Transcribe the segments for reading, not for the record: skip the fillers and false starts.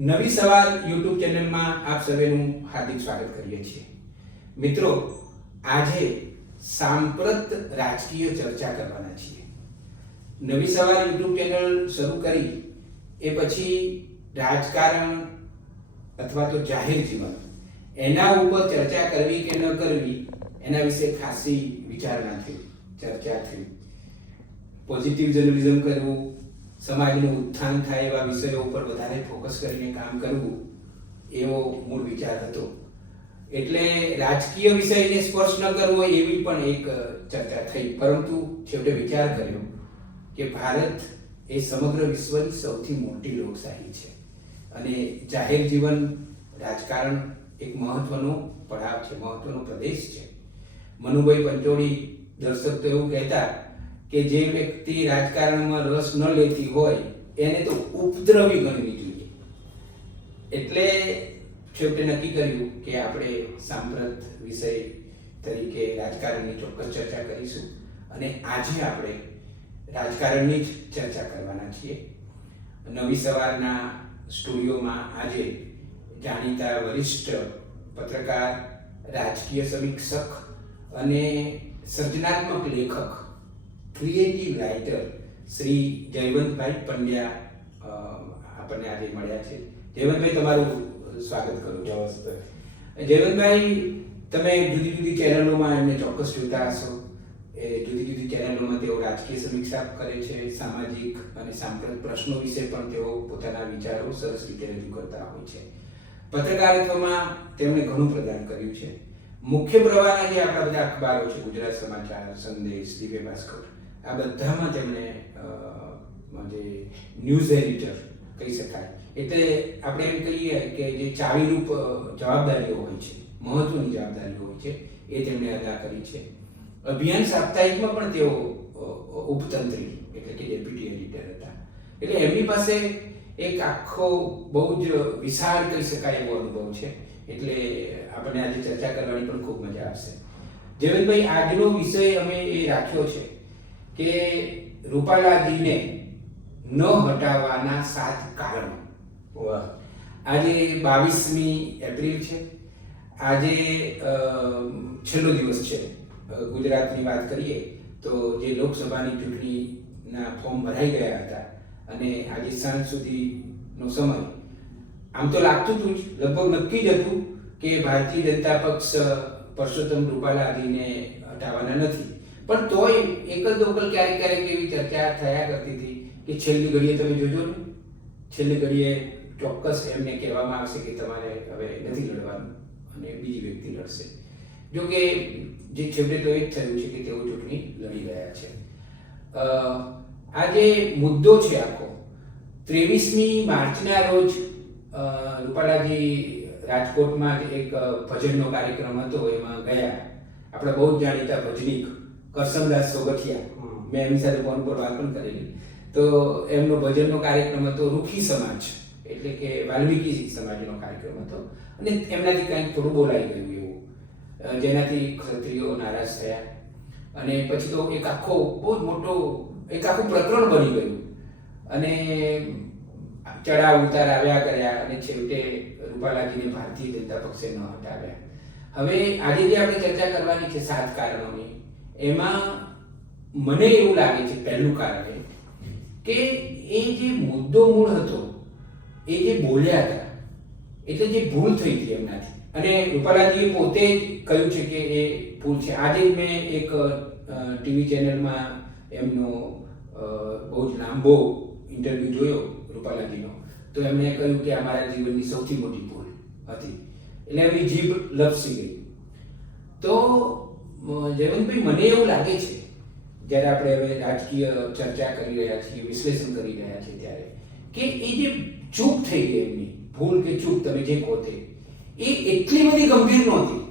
નવી સવાલ યુટ્યુબ ચેનલમાં આપ સર્વેનું હાર્દિક સ્વાગત કરીએ છીએ. મિત્રો, આજે સાંપ્રત રાજકીય ચર્ચા કરવાના છીએ. નવી સવાલ યુટ્યુબ ચેનલ શરૂ કરી એ પછી રાજકારણ અથવા તો જાહેર જીવન એના ઉપર ચર્ચા કરવી કે ન કરવી એના વિશે ખાસી વિચારણા થઈ, ચર્ચા થઈ. પોઝિટિવ જર્નલિઝમ કરવું, સમાજનું ઉત્થાન થાય એવા વિષયો ઉપર વધારે ફોકસ કરીને કામ કરવું, એવો મૂળ વિચાર હતો. એટલે રાજકીય વિષયને સ્પર્શ ન કરવો એવી પણ એક ચર્ચા થઈ. પરંતુ છેવટે વિચાર કર્યો કે ભારત એ સમગ્ર વિશ્વની સૌથી મોટી લોકશાહી છે અને જાહેર જીવન, રાજકારણ એક મહત્વનો પડાવ છે, મહત્વનો પ્રદેશ છે. મનુભાઈ પંચોળી દર્શક તો એવું કહેતા કે જે વ્યક્તિ રાજકારણમાં રસ ન લેતી હોય એને તો ઉપદ્રવી ગણવી જોઈએ. એટલે છેવટે નક્કી કર્યું કે આપણે સાંપ્રત વિષય તરીકે રાજકારણની ચોક્કસ ચર્ચા કરીશું અને આજે આપણે રાજકારણની જ ચર્ચા કરવાના છીએ. નવી સવારના સ્ટુડિયોમાં આજે જાણીતા વરિષ્ઠ પત્રકાર, રાજકીય સમીક્ષક અને સર્જનાત્મક લેખક, ક્રિએટિવ રાઇટર શ્રી જયવંતભાઈ પંડ્યા આપણને આજે મળ્યા છે. જયવંતભાઈ, તમારું સ્વાગત કરું. નમસ્તે. જયવંતભાઈ, તમે જુદી જુદી ચેનલોમાં એમને ચોક્કસ જોતા હશો. એ જુદી જુદી ચેનલોમાં તેઓ રાજકીય સમીક્ષા કરે છે, સામાજિક અને સાંપ્રત પ્રશ્નો વિશે પણ તેઓ પોતાના વિચારો સરસ રીતે રજૂ કરતા હોય છે. પત્રકારત્વમાં તેમણે ઘણું પ્રદાન કર્યું છે. મુખ્ય પ્રવાહના જે આપણા બધા અખબારો છે, ગુજરાત સમાચાર, સંદેશ, દિવ્ય ભાસ્કર, આ બધામાં તેમણે જે ન્યૂઝ એડિટર કહી શકાય, એટલે આપણે એમ કહીએ કે જે ચાવીરૂપ જવાબદારીઓ હોય છે, મહત્વની જવાબદારીઓ હોય છે, એ તેમણે અદા કરી છે. અભિયાન સાપ્તાહિકમાં પણ તેઓ ઉપતંત્રી એટલે કે ડેપ્યુટી એડિટર હતા. એટલે એમની પાસે એક આખો બહુ જ વિશાળ કહી શકાય એવો અનુભવ છે. એટલે આપણને આજે ચર્ચા કરવાની પણ ખૂબ મજા આવશે. જયવંતભાઈ, આજનો વિષય અમે એ રાખ્યો છે કે રૂપાલાજીને ન હટાવવાના 7 કારણો. વાહ. આજે 22મી એપ્રિલ છે. આજે છેલ્લો દિવસ છે. ગુજરાતની વાત કરીએ તો જે લોકસભાની ચૂંટણીના ફોર્મ ભરાઈ ગયા હતા અને આજે સાંજ સુધીનો સમય, આમ તો લાગતું હતું જ, લગભગ નક્કી જ હતું કે ભારતીય જનતા પક્ષ પરસોત્તમ રૂપાલાજીને હટાવવાના નથી. પણ તોય એકલ દોકલ ક્યારેક ક્યારેક એવી ચર્ચા થયા કરતી હતી કે છેલ્લી ઘડીએ તમે જોજો ને, છેલ્લી ઘડીએ ચોક્કસ એમને કહેવામાં આવશે કે તમારે હવે નથી લડવાનું અને બીજી વ્યક્તિ લડશે. જો કે જે છેવટે તો એ જ થયું છે કે તેઓ ચૂંટણી લડી રહ્યા છે. આ જે મુદ્દો છે આખો, 23મી માર્ચના રોજ રૂપાલાજી રાજકોટમાં એક ભજનનો કાર્યક્રમ હતો, એમાં ગયા. આપણા બહુ જ જાણીતા ભજનીક કરસનદાસ સોગઠિયા, મેં એમની સાથે ફોન પર વાત પણ કરેલી. તો એમનો ભજનનો કાર્યક્રમ હતો, રૂખી સમાજ એટલે કે વાલ્મીકી સમાજનો કાર્યક્રમ હતો અને એમનાથી કંઈક થોડું બોલાઈ ગયું એવું, જેનાથી ક્ષત્રિયો નારાજ થયા અને પછી તો એક આખો બહુ જ મોટો એક આખું પ્રકરણ બની ગયું અને ચડાવ ઉતાર આવ્યા કર્યા અને છેવટે રૂપાલાજીને ભારતીય જનતા પક્ષે ન હટાવ્યા. હવે આજે જે આપણે ચર્ચા કરવાની છે 7 કારણોની, એમાં મને એવું લાગે છે પહેલું કારણ કે એ જે મુદ્દો મૂળ હતો, એ જે બોલ્યા હતા, એટલે જે ભૂલ થઈ હતી એમનાથી, અને રૂપાલાજીએ પોતે જ કહ્યું છે કે એ ભૂલ છે. આજે જ મેં એક ટીવી ચેનલમાં એમનો બહુ જ લાંબો ઇન્ટરવ્યૂ જોયો રૂપાલાજીનો, તો એમણે કહ્યું કે આ મારા જીવનની સૌથી મોટી ભૂલ હતી. એટલે એમની જીભ લપસી ગઈ. તો જયવંતભાઈ, મને એવું લાગે છે જ્યારે આપણે હવે રાજકીય ચર્ચા કરી રહ્યા છીએ, વિશ્લેષણ કરી રહ્યા છીએ, ત્યારે કે એ જે ચૂક થઈ ગઈ એમની, ભૂલ કે ચૂક તમે જે કહો તે, એ એટલી બધી ગંભીર નહોતી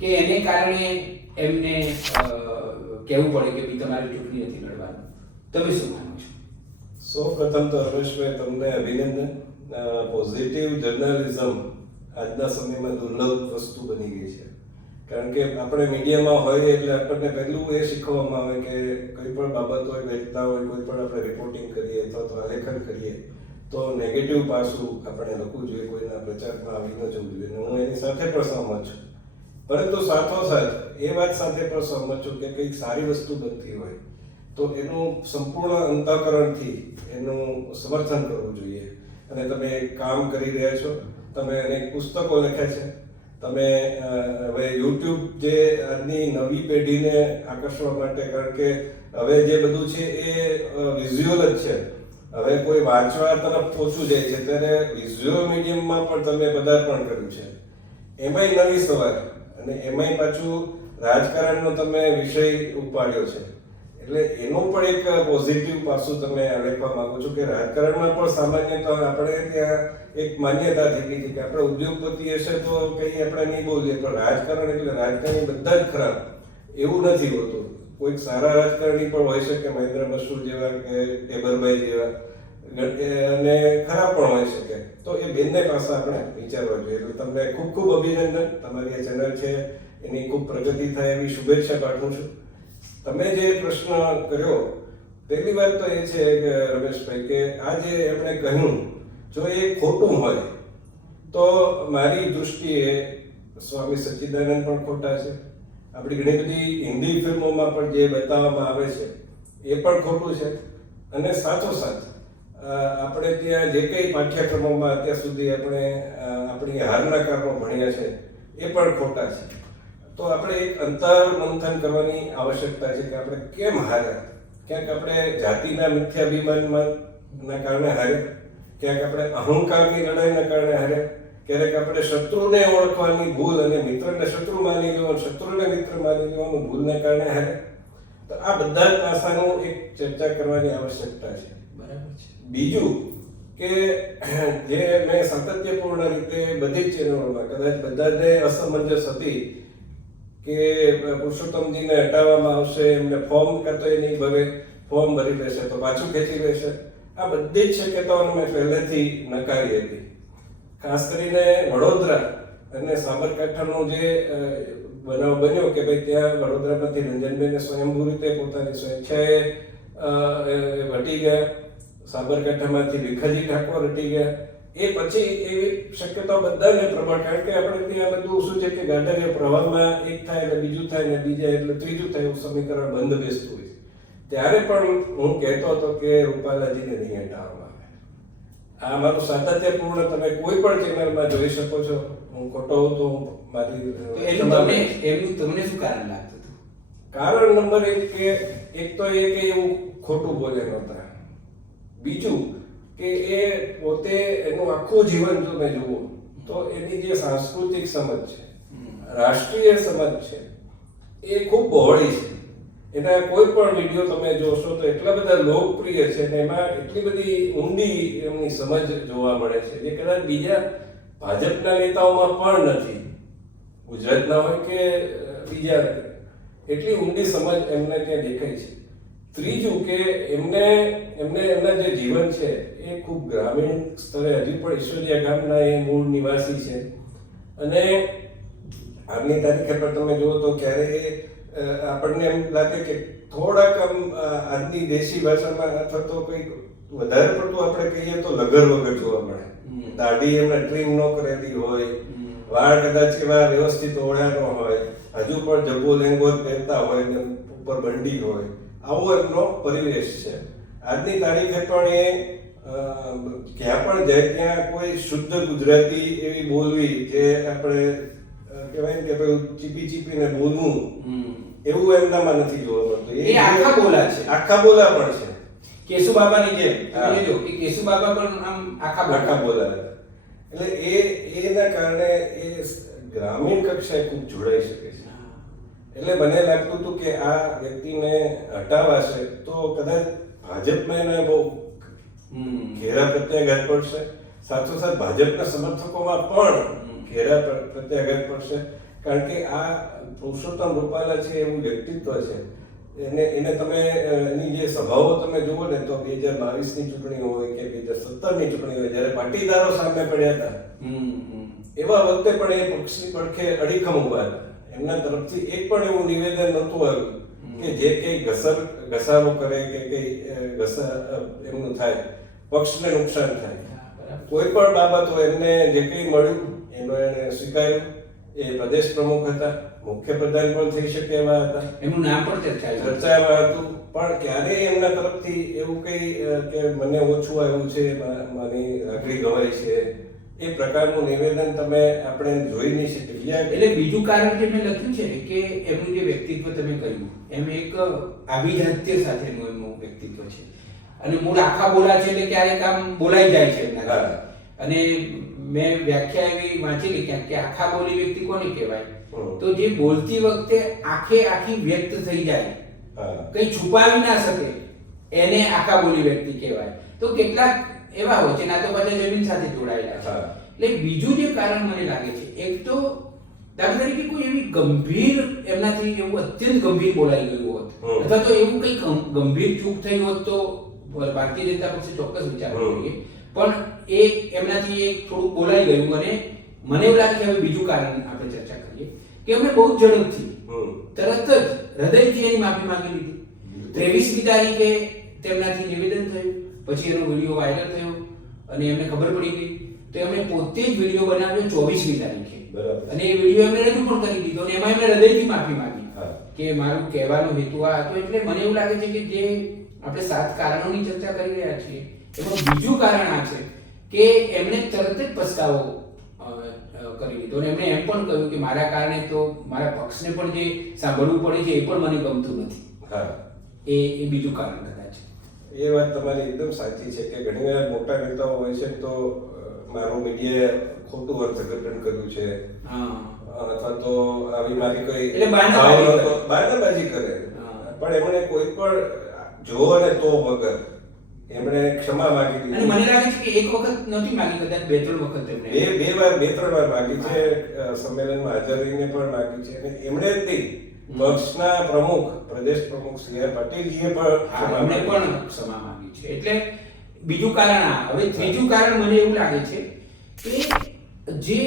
કે એને કારણે એમને કહેવું પડે કે ભાઈ તમારે ચૂંટણી નથી લડવાનું. તમે શું માનો છો? સૌ પ્રથમ તો હરેશભાઈ, તમને અભિનંદન. પોઝિટિવ જર્નલિઝમ આજના સમયમાં દુર્લભ વસ્તુ બની ગઈ છે. કારણ કે આપણે મીડિયામાં હોઈએ એટલે આપણને પહેલું એ શીખવવામાં આવે કે કોઈ પણ બાબત હોય, ઘટના હોય, કોઈ પણ આપણે રિપોર્ટિંગ કરીએ અથવા તો આલેખન કરીએ તો નેગેટિવ પાસું આપણે લખવું જોઈએ, કોઈના પ્રચારમાં આવી ન જવું જોઈએ. હું એની સાથે પણ સહમત છું, પરંતુ સાથોસાથ એ વાત સાથે પણ સહમત છું કે કંઈક સારી વસ્તુ બનતી હોય તો એનું સંપૂર્ણ અંતઃકરણથી એનું સમર્થન કરવું જોઈએ. અને તમે એક કામ કરી રહ્યા છો, તમે અનેક પુસ્તકો લખ્યા છે, તમે હવે યુટ્યુબ જે આજની નવી પેઢીને આકર્ષવા માટે, કારણ કે હવે જે બધું છે એ વિઝ્યુઅલ જ છે, હવે કોઈ વાંચવા તરફ ઓછું જાય છે, ત્યારે વિઝ્યુઅલ મીડિયમમાં પણ તમે પદાર્પણ કર્યું છે, એમાંય નવી સવાર, અને એમાંય પાછું રાજકારણનો તમે વિષય ઉપાડ્યો છે. એટલે એનું પણ એક પોઝિટિવ પાસું તમે લખવા માંગો છો કે રાજકારણમાં પણ સામાન્ય તો આપણે ત્યાં એક માન્યતા થઈ ગઈ કે આપણે ઉદ્યોગપતિ હશે તો કંઈ આપણે નહીં બોલીએ, પણ રાજકારણ એટલે રાજકારણી બધા જ ખરાબ એવું નથી હોતું. કોઈક સારા રાજકારણી પણ હોય શકે, મહેન્દ્ર મશહૂર જેવા કે ટેબરભાઈ જેવા, અને ખરાબ પણ હોઈ શકે. તો એ બંને પાસા આપણે વિચારવા જોઈએ. એટલે તમને ખૂબ ખૂબ અભિનંદન, તમારી આ ચેનલ છે એની ખૂબ પ્રગતિ થાય એવી શુભેચ્છા પાઠવું છું. તમે જે પ્રશ્ન કર્યો, પહેલી વાત તો એ છે કે રમેશભાઈ, કે આ જે એમણે કહ્યું જો એ ખોટું હોય તો મારી દૃષ્ટિએ સ્વામી સચ્ચિદાનંદ પણ ખોટા છે, આપણી ઘણી બધી હિન્દી ફિલ્મોમાં પણ જે બતાવવામાં આવે છે એ પણ ખોટું છે, અને સાથોસાથ આપણે ત્યાં જે કંઈ પાઠ્યક્રમોમાં અત્યાર સુધી આપણે આપણી હારના કારણો ભણ્યા છે એ પણ ખોટા છે. તો આપણે એક અંતર્મંથન કરવાની આવશ્યકતા છે કે આપણે કેમ હાર્યા. ક્યાંક આપણે જાતિના મિથ્યાભિમાનના કારણે હાર્યા, ક્યાંક આપણે અહંકારની લડાઈના કારણે હાર્યા, ક્યારેક આપણે શત્રુને ઓળખવાની ભૂલ અને મિત્રને શત્રુ માની લેવાનું, શત્રુને મિત્ર માની લેવાનું ભૂલના કારણે હાર્યા. તો આ બધા જ પાસાનું એક ચર્ચા કરવાની આવશ્યકતા છે. બરાબર છે. બીજું કે જે મેં સાતત્યપૂર્ણ રીતે બધી જ ચેનલોમાં, કદાચ બધાને અસમંજસ હતી કે પુરુષોત્તમજીને હટાવવામાં આવશે, એમને ફોર્મ કાં તો એ નહીં ભરે, ફોર્મ ભરી લેશે તો પાછું ખેંચી લેશે, આ બધી જ શક્યતાઓને મેં પહેલેથી નકારી હતી. ખાસ કરીને વડોદરા અને સાબરકાંઠાનો જે બનાવ બન્યો કે ભાઈ ત્યાં વડોદરામાંથી રંજનબેને સ્વયંભૂ રીતે પોતાની સ્વેચ્છાએ હટી ગયા, સાબરકાંઠામાંથી ભીખાજી ઠાકોર હટી ગયા. એ પછી એવી શક્યતા બધાને પ્રબળ, કારણ કે આપણે ત્યાં બધું શું છે કે ગાંઠારીય પ્રવાહમાં એક થાય એટલે બીજું થાય ને બીજા એટલે ત્રીજું થાય એવું સમીકરણ બંધ બેસતું હોય. ત્યારે પણ હું કહેતો હતો કે રૂપાલાજીને નહીં હટાવવામાં આવે. આ મારું સાતત્યપૂર્ણ તમે કોઈ પણ ચેનલમાં જોઈ શકો છો. હું ખોટો હોઉં તો મારી એનું તમને શું કારણ લાગતું હતું? કારણ નંબર એક કે એક તો એ કે એવું ખોટું બોલે નહોતા. બીજું કે એ પોતે એનું આખું જીવન જો તમે જુઓ તો એની જે સાંસ્કૃતિક સમજ છે, રાષ્ટ્રીય સમજ છે, એ ખૂબ બહોળી છે. એના કોઈ પણ વિડીયો તમે જોશો તો એટલા બધા લોકપ્રિય છે અને એમાં એટલી બધી ઊંડી એમની સમજ જોવા મળે છે જે કદાચ બીજા ભાજપના નેતાઓમાં પણ નથી, ગુજરાતના હોય કે બીજા, એટલી ઊંડી સમજ એમને ત્યાં દેખાય છે. ત્રીજું કે એમના જે જીવન છે એ ખૂબ ગ્રામીણ સ્તરે, હજી પણ ઈશ્વરિયા ગામના એ મૂળ નિવાસી છે. અને આજની તારીખે પર તમે જુઓ તો ક્યારે આપણને એમ લાગે કે થોડાક આમ આજની દેશી ભાષામાં અથવા તો કંઈક વધારે પડતું આપણે કહીએ તો લગર વગર જોવા મળે. દાઢી એમને ટ્રીમ ન કરેલી હોય, વાળ કદાચ એવા વ્યવસ્થિત ઓળ્યા ન હોય, હજુ પણ જબ્બો લેંગો પહેરતા હોય ને ઉપર બંડી હોય, આવો એમનો પરિવેશ છે. આજની તારીખે પણ એ ક્યાં પણ જાય ત્યાં કોઈ શુદ્ધ ગુજરાતી એવી બોલવી, જે આપણે કહેવાય ને કે ભાઈ ચીપી ચીપીને બોલવું, એવું એમનામાં નથી જોવા મળતું. એ આખા બોલા છે, આખા બોલા પણ છે. કેશુબાબાની જેમ તમે જો કે કેશુબાબા પણ આમ આખા બોલા. એટલે એના કારણે એ ગ્રામીણ કક્ષાએ ખૂબ જોડાઈ શકે છે. એટલે મને લાગતું હતું કે આ વ્યક્તિને હટાવાશે તો કદાચ ભાજપમાં એને બહુ ઘેરા પ્રત્યાઘાત પડશે, સાથોસાથ ભાજપના સમર્થકોમાં પણ ઘેરા પ્રત્યાઘાત પડશે. કારણ કે આ પુરુષોત્તમ રૂપાલા છે એવું વ્યક્તિત્વ છે, એને તમે એની જે સભાઓ તમે જુઓ ને તો 2022ની ચૂંટણી હોય કે 2017ની ચૂંટણી હોય, જ્યારે પાટીદારો સામે પડ્યા હતા એવા વખતે પણ એ પક્ષની પડખે અડીખમ ઉભા હતા. એમના તરફથી એક પણ એવું નિવેદન નહોતું આવ્યું કે જે કંઈ ઘસારો કરે કે કંઈ એમનું થાય પક્ષને નુકસાન થાય. હા, બરાબર. કોઈ પણ બાબત હોય એમને જે કંઈ મળ્યું એનો એને સ્વીકાર્યું. એ પ્રદેશ પ્રમુખ હતા, મુખ્ય પ્રધાન પણ થઈ શકે એવા હતા, એમનું નામ પણ ચર્ચાયું. ચર્ચામાં હતું. પણ ક્યારેય એમના તરફથી એવું કંઈ કે મને ઓછું આવ્યું છે, મારી આગળ ગવાય છે, એ પ્રકારનું નિવેદન તમે આપણે જોઈ નહીં શકીએ. એટલે બીજું કારણ જે મેં લખ્યું છે ને કે એમનું જે વ્યક્તિત્વ તમે કહ્યું એમ એક આભિજાત્ય સાથેનું એમનું વ્યક્તિત્વ છે અને મૂળ આખા બોલા છે એટલે ક્યારેક આમ બોલાઈ જાય છે એમના. અને મેં વ્યાખ્યા એવી વાંચેલી ક્યાંક કે આખા બોલી વ્યક્તિ કોને કહેવાય? તો જે બોલતી વખતે આખી વ્યક્ત થઈ જાય, કઈ છુપાવી ના શકે, એને આખા બોલી વ્યક્તિ કહેવાય. તો કેટલાક એવા હોય છે ના તો બધા જમીન સાથે જોડાયેલા છે. એટલે બીજું જે કારણ મને લાગે છે, એક તો દાખલા તરીકે કોઈ એવી ગંભીર એમનાથી એવું અત્યંત ગંભીર બોલાઈ ગયું હોત અથવા તો એવું કંઈક ગંભીર ચૂક થઈ હોત તો ભારતીય જનતા પક્ષે ચોક્કસ વિચારવું જોઈએ. પણ એ એમનાથી એક થોડુંક બોલાઈ ગયું અને મને એવું લાગે કે હવે બીજું કારણ આપણે ચર્ચા કરીએ કે અમે બહુ ઝડપથી તરત જ હૃદયથી એની માફી માંગી લીધી. 23મી તારીખે તેમનાથી નિવેદન થયું, પછી એનો વિડીયો વાયરલ થયો અને એમને ખબર પડી ગઈ તો એમણે પોતે જ વિડીયો બનાવ્યો 24મી તારીખે. અને એ વિડીયો એમણે રજૂ પણ કરી દીધો અને એમાં એમણે હૃદયથી માફી માંગી કે મારું કહેવાનો હેતુ આ હતો. એટલે મને એવું લાગે છે કે જે આપણે 7 કારણોની ચર્ચા કરી રહ્યા છીએ એમાં બીજું કારણ આ છે કે એમણે તરત જ પસ્તાવો કરી લીધો અને એમણે એમ પણ કહ્યું કે મારા કારણે તો મારા પક્ષને પણ જે સાંભળવું પડે છે એ પણ મને ગમતું નથી. એ બીજું કારણ કદાચ. એ વાત તમારી એકદમ સાચી છે કે ઘણીવાર મોટા નેતાઓ હોય છે તો મારું મીડિયાએ ખોટું અર્થઘટન કર્યું છે અથવા તો આવી મારી કોઈ બહાનાબાજી કરે, પણ એમણે કોઈ પણ જો અને તો વગર એમણે ક્ષમા માંગી અને મને લાગે છે કે એક વખત નહોતી માંગી, કદાચ 2-3 વખત એમણે બે ત્રણ વાર માંગી છે. સંમેલનમાં હાજર રહીને પણ માંગી છે અને એમણે જ નહીં, પક્ષના પ્રમુખ પ્રદેશ પ્રમુખ સી.આર. પાટીલજીએ પણ ક્ષમા માંગી છે. એટલે બીજું કારણ આ. હવે ત્રીજું કારણ મને એવું લાગે છે કે જે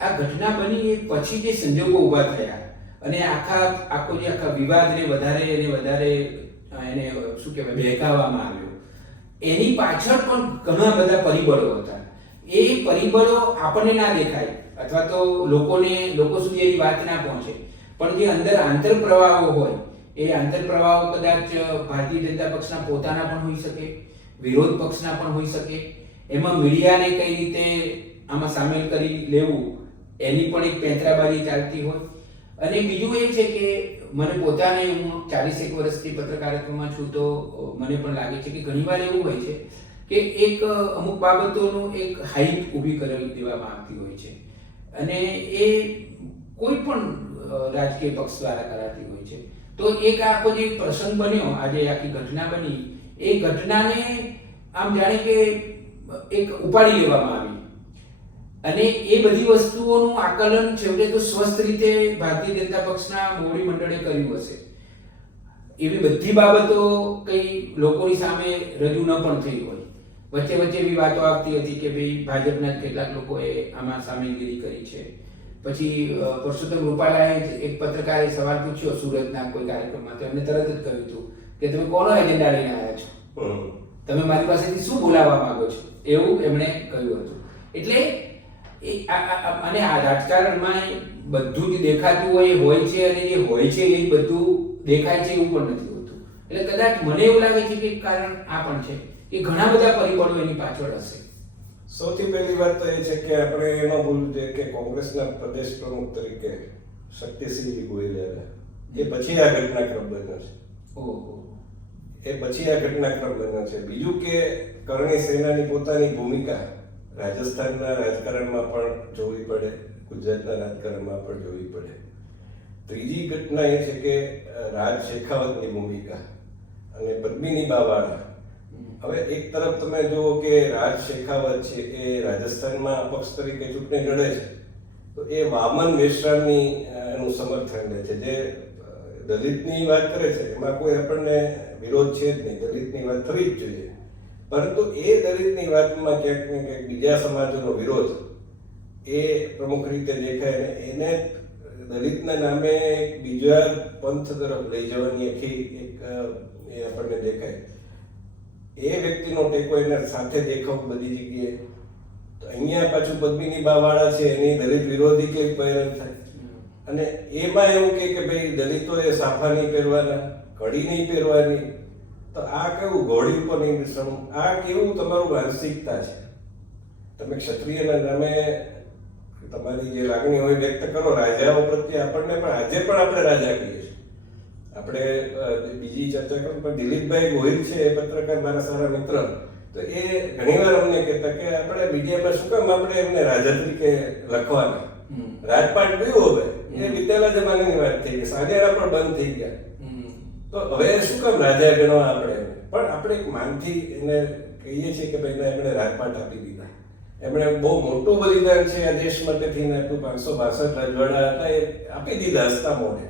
આ ઘટના બની એ પછી જે સંજોગો ઊભા થયા અને આખો વિવાદને વધારે એને શું કહેવાય બહેકાવવામાં આવ્યો, એની પાછળ પણ ઘણા બધા પરિબળો હતા. એ પરિબળો આપણને ના દેખાય અથવા તો લોકો સુધી એની વાત ના પહોંચે, પણ જે અંદર આંતરપ્રવાહો હોય એ આંતરપ્રવાહો કદાચ ભારતીય જનતા પક્ષના પોતાના પણ હોઈ શકે, વિરોધ પક્ષના પણ હોઈ શકે. એમાં મીડિયાને કઈ રીતે આમાં સામેલ કરી લેવું એની પણ એક પેંતરાબાજી ચાલતી હોય. અને બીજું એ છે કે મને પોતાને, હું 40 વર્ષથી પત્રકારિતામાં છું તો મને પણ લાગે છે કે ઘણીવાર એવું હોય છે કે એક અમુક બાબતોનું એક હાઈપ ઊભી કરી દેવામાં આવતી હોય છે અને એ કોઈ પણ રાજકીય પક્ષ દ્વારા કરાતી હોય છે. તો એક આખો જે પ્રસંગ બન્યો, આજે આખી ઘટના બની, એ ઘટનાને આમ જાણે કે એક ઉપાડી લેવામાં આવી અને એ બધી વસ્તુઓનું આકલન છેવટે તો સ્વસ્થ રીતે ભારતીય જનતા પક્ષના મોવડી મંડળે કર્યું હશે. એવી બધી બાબતો કઈ લોકોની સામે રજૂ ન પણ થઈ હોય. વચ્ચે એવી વાતો આવતી હતી કે ભાઈ ભાજપના કેટલાક લોકોએ આમાં સામેલગીરી કરી છે. પછી પરસોત્તમ રૂપાલાએ એક પત્રકારે સવાલ પૂછ્યો સુરતના કોઈ કાર્યક્રમમાં, તો એમને તરત જ કહ્યું હતું કે તમે કોનો એજન્ડા લઈને આવ્યા છો, તમે મારી પાસેથી શું બોલાવવા માંગો છો, એવું એમણે કહ્યું હતું. એટલે અને આ રાજકારણમાં બધું જ દેખાતું હોય છે અને જે હોય છે એ બધું દેખાય છે એવું પણ નથી હોતું. એટલે કદાચ મને એવું લાગે છે કે કારણ આ પણ છે કે ઘણા બધા પરિબળો એની પાછળ હશે. સૌથી પહેલી વાત તો એ છે કે આપણે એનો ભૂલવું જોઈએ કે કોંગ્રેસના પ્રદેશ પ્રમુખ તરીકે શક્તિસિંહજી ગોહિલ એ પછી આ ઘટનાક્રમ બન્યો છે. એ પછી આ ઘટનાક્રમ બન્યો છે. બીજું કે કરણી સેનાની પોતાની ભૂમિકા રાજસ્થાનના રાજકારણમાં પણ જોવી પડે, ગુજરાતના રાજકારણમાં પણ જોવી પડે. ત્રીજી ઘટના એ છે કે રાજ શેખાવતની ભૂમિકા અને પદ્મિની બાવાળા. હવે એક તરફ તમે જુઓ કે રાજ શેખાવત છે એ રાજસ્થાનમાં અપક્ષ તરીકે ચૂંટણી લડે છે, તો એ વામન મેશ્રામની એનું સમર્થન લે છે, જે દલિતની વાત કરે છે. એમાં કોઈ આપણને વિરોધ છે જ નહીં, દલિતની વાત થવી જ જોઈએ. પરંતુ એ દલિતની વાતમાં ક્યાંક ને ક્યાંક બીજા સમાજોનો વિરોધ એ પ્રમુખ રીતે દેખાય અને એને દલિતના નામે બીજા પંથ તરફ લઈ જવાની આખી એક એ આપણને દેખાય. એ વ્યક્તિનો ટેકો એને સાથે દેખાવ બધી જગ્યાએ. તો અહીંયા પાછું પદ્મિની બા વાળા છે એની દલિત વિરોધી ક્લિપ વાયરલ થાય અને એમાં એવું કે ભાઈ દલિતોએ સાફા નહીં પહેરવાના, કડી નહીં પહેરવાની. તો આ કેવું ઘોડી ઉપર નહીં બેસવાનું, આ કેવું તમારું માનસિકતા છે. તમે ક્ષત્રિયના નામે તમારી જે લાગણી હોય વ્યક્ત કરો રાજાઓ પ્રત્યે. આપણને પણ આજે પણ આપણે રાજા કહીએ છીએ. આપણે બીજી ચર્ચા કરું પણ દિલીપભાઈ ગોહિલ છે એ પત્રકાર મારા સારા મિત્ર, તો એ ઘણીવાર અમને કહેતા કે આપણે મીડિયામાં શું કામ આપણે એમને રાજા તરીકે લખવાના, રાજપાટ ગયું હવે એ વિતેલા જમાનાની વાત થઈ ગઈ, સાંજેરા પણ બંધ થઈ ગયા. તો હવે શું કામ રાજા ગણવા આપણે? પણ આપણે એક માનથી એને કહીએ છીએ કે ભાઈ એમણે રાજપાટ આપી દીધા, એમણે બહુ મોટું બલિદાન છે આ દેશ માટે થઈને આપ્યું. 562 રાજવાડા હતા એ આપી દીધા હસતા મોઢે.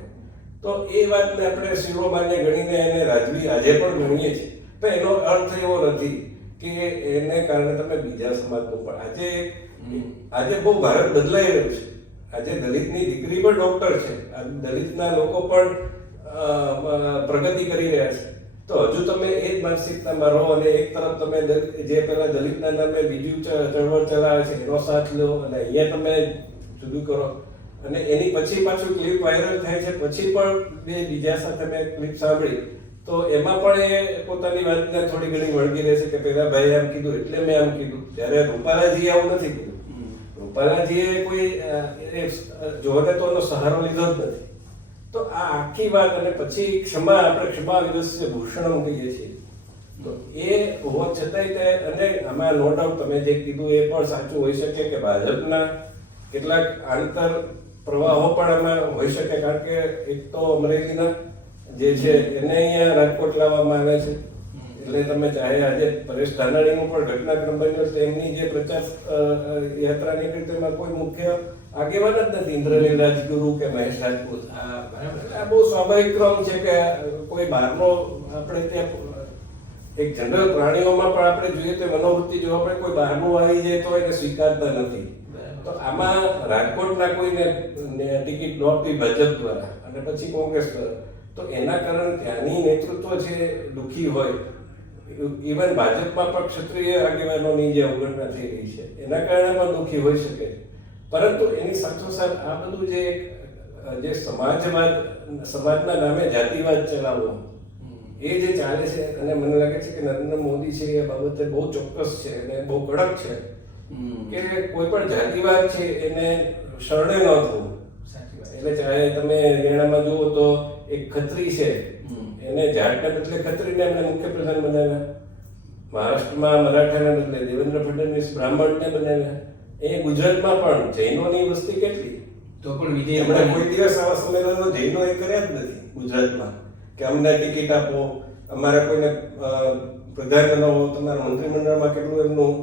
તો એ વાતને આપણે શિરોમાન્ય ગણીને એને રાજવી આજે પણ ગણીએ છીએ. પણ એનો અર્થ એવો નથી કે એને કારણે તમે બીજા સમાજનું પણ આજે બહુ ભારત બદલાઈ રહ્યું છે. આજે દલિતની દીકરી પણ ડોક્ટર છે, દલિતના લોકો પણ પ્રગતિ કરી રહ્યા છે. તો હજુ તમે એ જ માનસિકતામાં રહો અને એક તરફ તમે જે પેલા દલિતના નામે બીજું ચળવળ ચલાવે છે એનો સાથ લો અને અહીંયા તમે જુદું કરો. અને એની પછી પાછું ક્લિપ વાયરલ થાય છે, પછી પણ બીજા સાથે મેં ક્લિપ સાંભળી તો એમાં પણ એ પોતાની વાતને થોડી ઘણી વળગી રહે છે કે પેલા ભાઈ આમ કીધું એટલે મેં આમ કીધું. ત્યારે રૂપાલાજીએ આવું નથી કીધું. રૂપાલાજીએ કોઈ જોને તો એનો સહારો લીધો જ નથી. તો આ આખી વાત અને પછી આપણે ક્ષમા વિદસ્ય ભૂષણમ કહીએ છીએ. તો એ હોવા છતાંય અને આમાં નો ડાઉટ તમે જે કીધું એ પણ સાચું હોઈ શકે કે ભાજપના કેટલાક આંતર પ્રવાહો પણ આમાં હોઈ શકે. કારણ કે એક તો અમરેલીના જે છે એને અહીંયા રાજકોટ લાવવામાં આવે છે. એટલે તમે ચાહે આજે પરેશ ધાનાણીનું પણ ઘટનાક્રમ બન્યો છે, એમની જે પ્રચાર યાત્રા નીકળી તેમાં કોઈ મુખ્ય આગેવાન જ નથી, ઇન્દ્રનીલ રાજગુરુ કે મહેશ રાજપૂત. આ બહુ સ્વાભાવિક ક્રમ છે કે કોઈ બહારનો આપણે ત્યાં એક જનરલ પ્રાણીઓમાં પણ આપણે જોઈએ તો મનોવૃત્તિ જો આપણે કોઈ બહારનું આવી જાય તો એને સ્વીકારતા નથી. તો આમાં રાજકોટના કોઈને ટિકિટ નહોતી ભાજપ દ્વારા અને પછી કોંગ્રેસ દ્વારા, તો એના કારણે ત્યાંની નેતૃત્વ છે દુઃખી હોય. ઇવન ભાજપમાં પણ ક્ષત્રિય આગેવાનોની જે અવગણના થઈ રહી છે એના કારણે પણ દુઃખી હોઈ શકે. પરંતુ એની સાથોસાથ આ બધું જે સમાજના નામે જાતિવાદ ચલાવવો એ જે ચાલે છે અને મને લાગે છે કે નરેન્દ્ર મોદી છે એ બાબતે બહુ ચોક્કસ છે અને બહુ કડક છે કે કોઈ પણ જાતિવાદ છે એને શરણે ન થવું. એટલે ચાહે તમે હરિયાણામાં જુઓ તો એક ખત્રી છે એને જાટને બદલે ખત્રીને એમને મુખ્યપ્રધાન બનાવ્યા. મહારાષ્ટ્રમાં મરાઠાને બદલે દેવેન્દ્ર ફડણવીસ બ્રાહ્મણને બનાવ્યા. એ ગુજરાતમાં પણ જૈનોની વસ્તી કેટલી, તો પણ વિજય કોઈ દિવસ આવા સંમેલનો જૈનો એ કર્યા જ નથી ગુજરાતમાં કે અમને ટિકિટ આપો, અમારા કોઈને પ્રધાન બનાવો, તમારા મંત્રીમંડળમાં કેટલું એમનું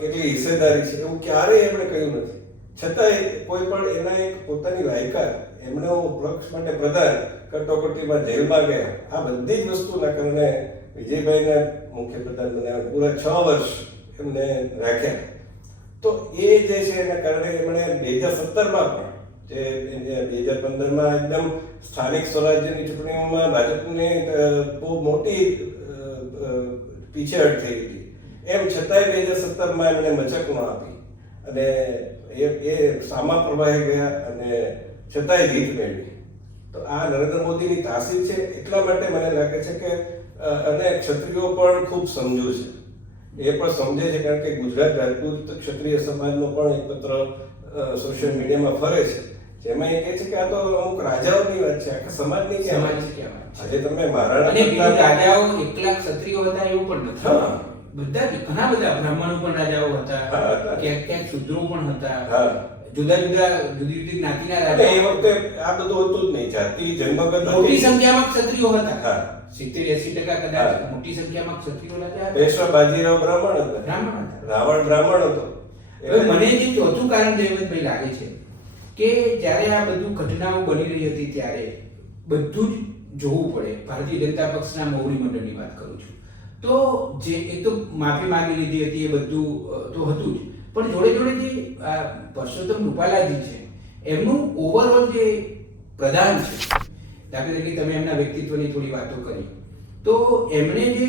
કેટલી હિસ્સેદારી છે એવું ક્યારેય એમણે કહ્યું નથી. છતાંય કોઈ પણ એના એક પોતાની લાયકાત એમણે પક્ષ માટે પ્રધાન કટોકટીમાં જેલમાં ગયા. આ બધી જ વસ્તુના કારણે વિજયભાઈને મુખ્યપ્રધાન બનાવ્યા. પૂરા 6 વર્ષ એમને રાખ્યા. તો એ જે છે એના કારણે એમણે 2017માં પણ જે 2015માં એકદમ સ્થાનિક સ્વરાજ્યની ચૂંટણીઓમાં ભાજપને બહુ મોટી પીછેહટ થઈ હતી. એમ છતાંય 2017માં એમણે મચક ન આપી અને એ સામા પ્રવાહે ગયા અને છતાંય જીત મેળવી. તો આ નરેન્દ્ર મોદીની તાસીર છે. એટલા માટે મને લાગે છે કે અને ક્ષત્રિયો પણ ખૂબ સમજુ છે, એ પણ સમજે છે. કારણ કે ગુજરાત રાજપૂત ક્ષત્રિય સમાજનો પણ એક પત્ર સોશિયલ મીડિયામાં ફરે છે જેમાં એ કહે છે કે આ તો અમુક રાજાઓની વાત છે, આખા સમાજની ક્યાં વાત છે. આજે તમે મહારાણા રાજાઓ એકલા ક્ષત્રિયો હતા એવું પણ નથી. બધા ઘણા બધા બ્રાહ્મણો પણ રાજાઓ હતા, ક્યાંક શૂદ્રો પણ હતા, જુદી જુદી જ્ઞાતિના રાજા. એ વખતે આ બધું હતું જ નહીં. જાતિ જન્મગત મોટી સંખ્યામાં ક્ષત્રિયો હતા. 70-80% કદાચ મોટી સંખ્યામાં ક્ષત્રિયો હતા. પેશવા બાજીરાવ બ્રાહ્મણ હતા, રાવણ બ્રાહ્મણ હતો. હવે મને જે ચોથું કારણ જયવંતભાઈ લાગે છે કે જ્યારે આ બધું ઘટનાઓ બની રહી હતી ત્યારે બધું જ જોવું પડે. ભારતીય જનતા પક્ષના મોવડી મંડળની વાત કરું છું તો જે એક તો માફી માંગી લીધી હતી એ બધું તો હતું જ, પણ જોડે જોડે જે પરસોત્તમ રૂપાલાજી છે એમનું ઓવરઓલ જે પ્રધાન છે, દાખલા તરીકે તમે એમના વ્યક્તિત્વની થોડી વાતો કરી તો એમણે જે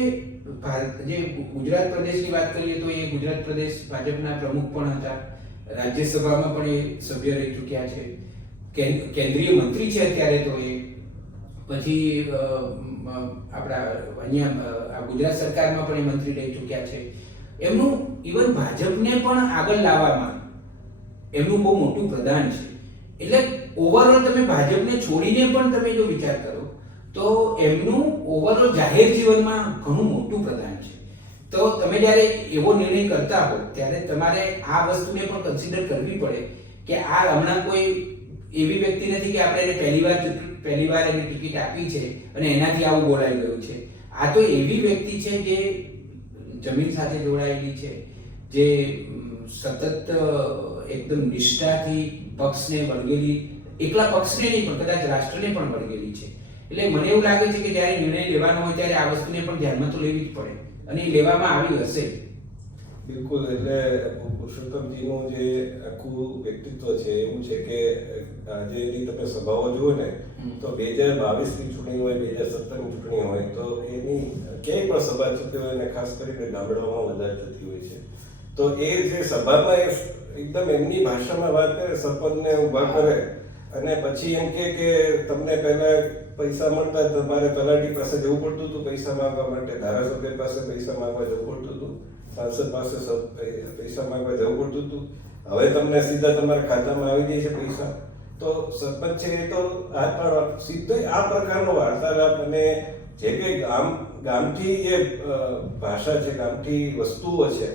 જે ગુજરાત પ્રદેશની વાત કરીએ તો એ ગુજરાત પ્રદેશ ભાજપના પ્રમુખ પણ હતા, રાજ્યસભામાં પણ એ સભ્ય રહી ચૂક્યા છે, કેન્દ્રીય મંત્રી છે અત્યારે તો એ, પછી આપણા અહીંયા ગુજરાત સરકારમાં પણ એ મંત્રી રહી ચૂક્યા છે. એમનું ઇવન ભાજપને પણ આગળ લાવવામાં એમનું બહુ મોટું પ્રદાન છે. એટલે ઓવરઓલ તમે ભાજપને છોડીને પણ તમે જો વિચાર કરો તો એમનું ઓવરઓલ જાહેર જીવનમાં ઘણું મોટું પ્રદાન છે. તો તમે જ્યારે એવો નિર્ણય કરતા હો ત્યારે તમારે આ વસ્તુને પણ કન્સિડર કરવી પડે કે આ હમણાં કોઈ એવી વ્યક્તિ નથી કે આપણે એને પહેલી વાર એની ટિકિટ આપી છે અને એનાથી આવું બોલાઈ ગયું છે. આ તો એવી વ્યક્તિ છે જે જમીન સાથે જોડાયેલી છે, જે સતત એકદમ નિષ્ઠાથી પક્ષને વળગેલી, એકલા પક્ષને નહીં પણ કદાચ રાષ્ટ્રને પણ વળગેલી છે. એટલે મને એવું લાગે છે કે જ્યારે નિર્ણય લેવાનો હોય ત્યારે આ વસ્તુને પણ ધ્યાનમાં તો લેવી જ પડે અને એ લેવામાં આવી હશે. બિલકુલ. એટલે પુરુષોત્તમજીનું જે આખું વ્યક્તિત્વ છે એવું છે કે આજે એની તમે સભાઓ જુઓ ને તો 2022ની ચૂંટણી હોય, 2017ની ચૂંટણી હોય તો એની ક્યાંય પણ સભા થતી હોય અને ખાસ કરીને ગામડાઓમાં વધારે થતી હોય છે. તો એ જે સભામાં એકદમ એમની ભાષામાં વાત કરે, સરપંચને ઊભા કરે અને પછી એમ કે તમને પહેલા પૈસા મળતા તમારે તલાટી પાસે જવું પડતું હતું પૈસા માંગવા માટે, ધારાસભ્ય પાસે પૈસા માંગવા જવું પડતું હતું, સાંસદ પાસે પૈસા માંગવા જવું પડતું હતું, હવે તમને સીધા તમારા ખાતામાં આવી જાય છે પૈસા. તો સરપંચ છે એ તો સીધો આ પ્રકારનો વાર્તાલાપ અને જે કે ગામથી જે ભાષા છે, ગામથી વસ્તુઓ છે,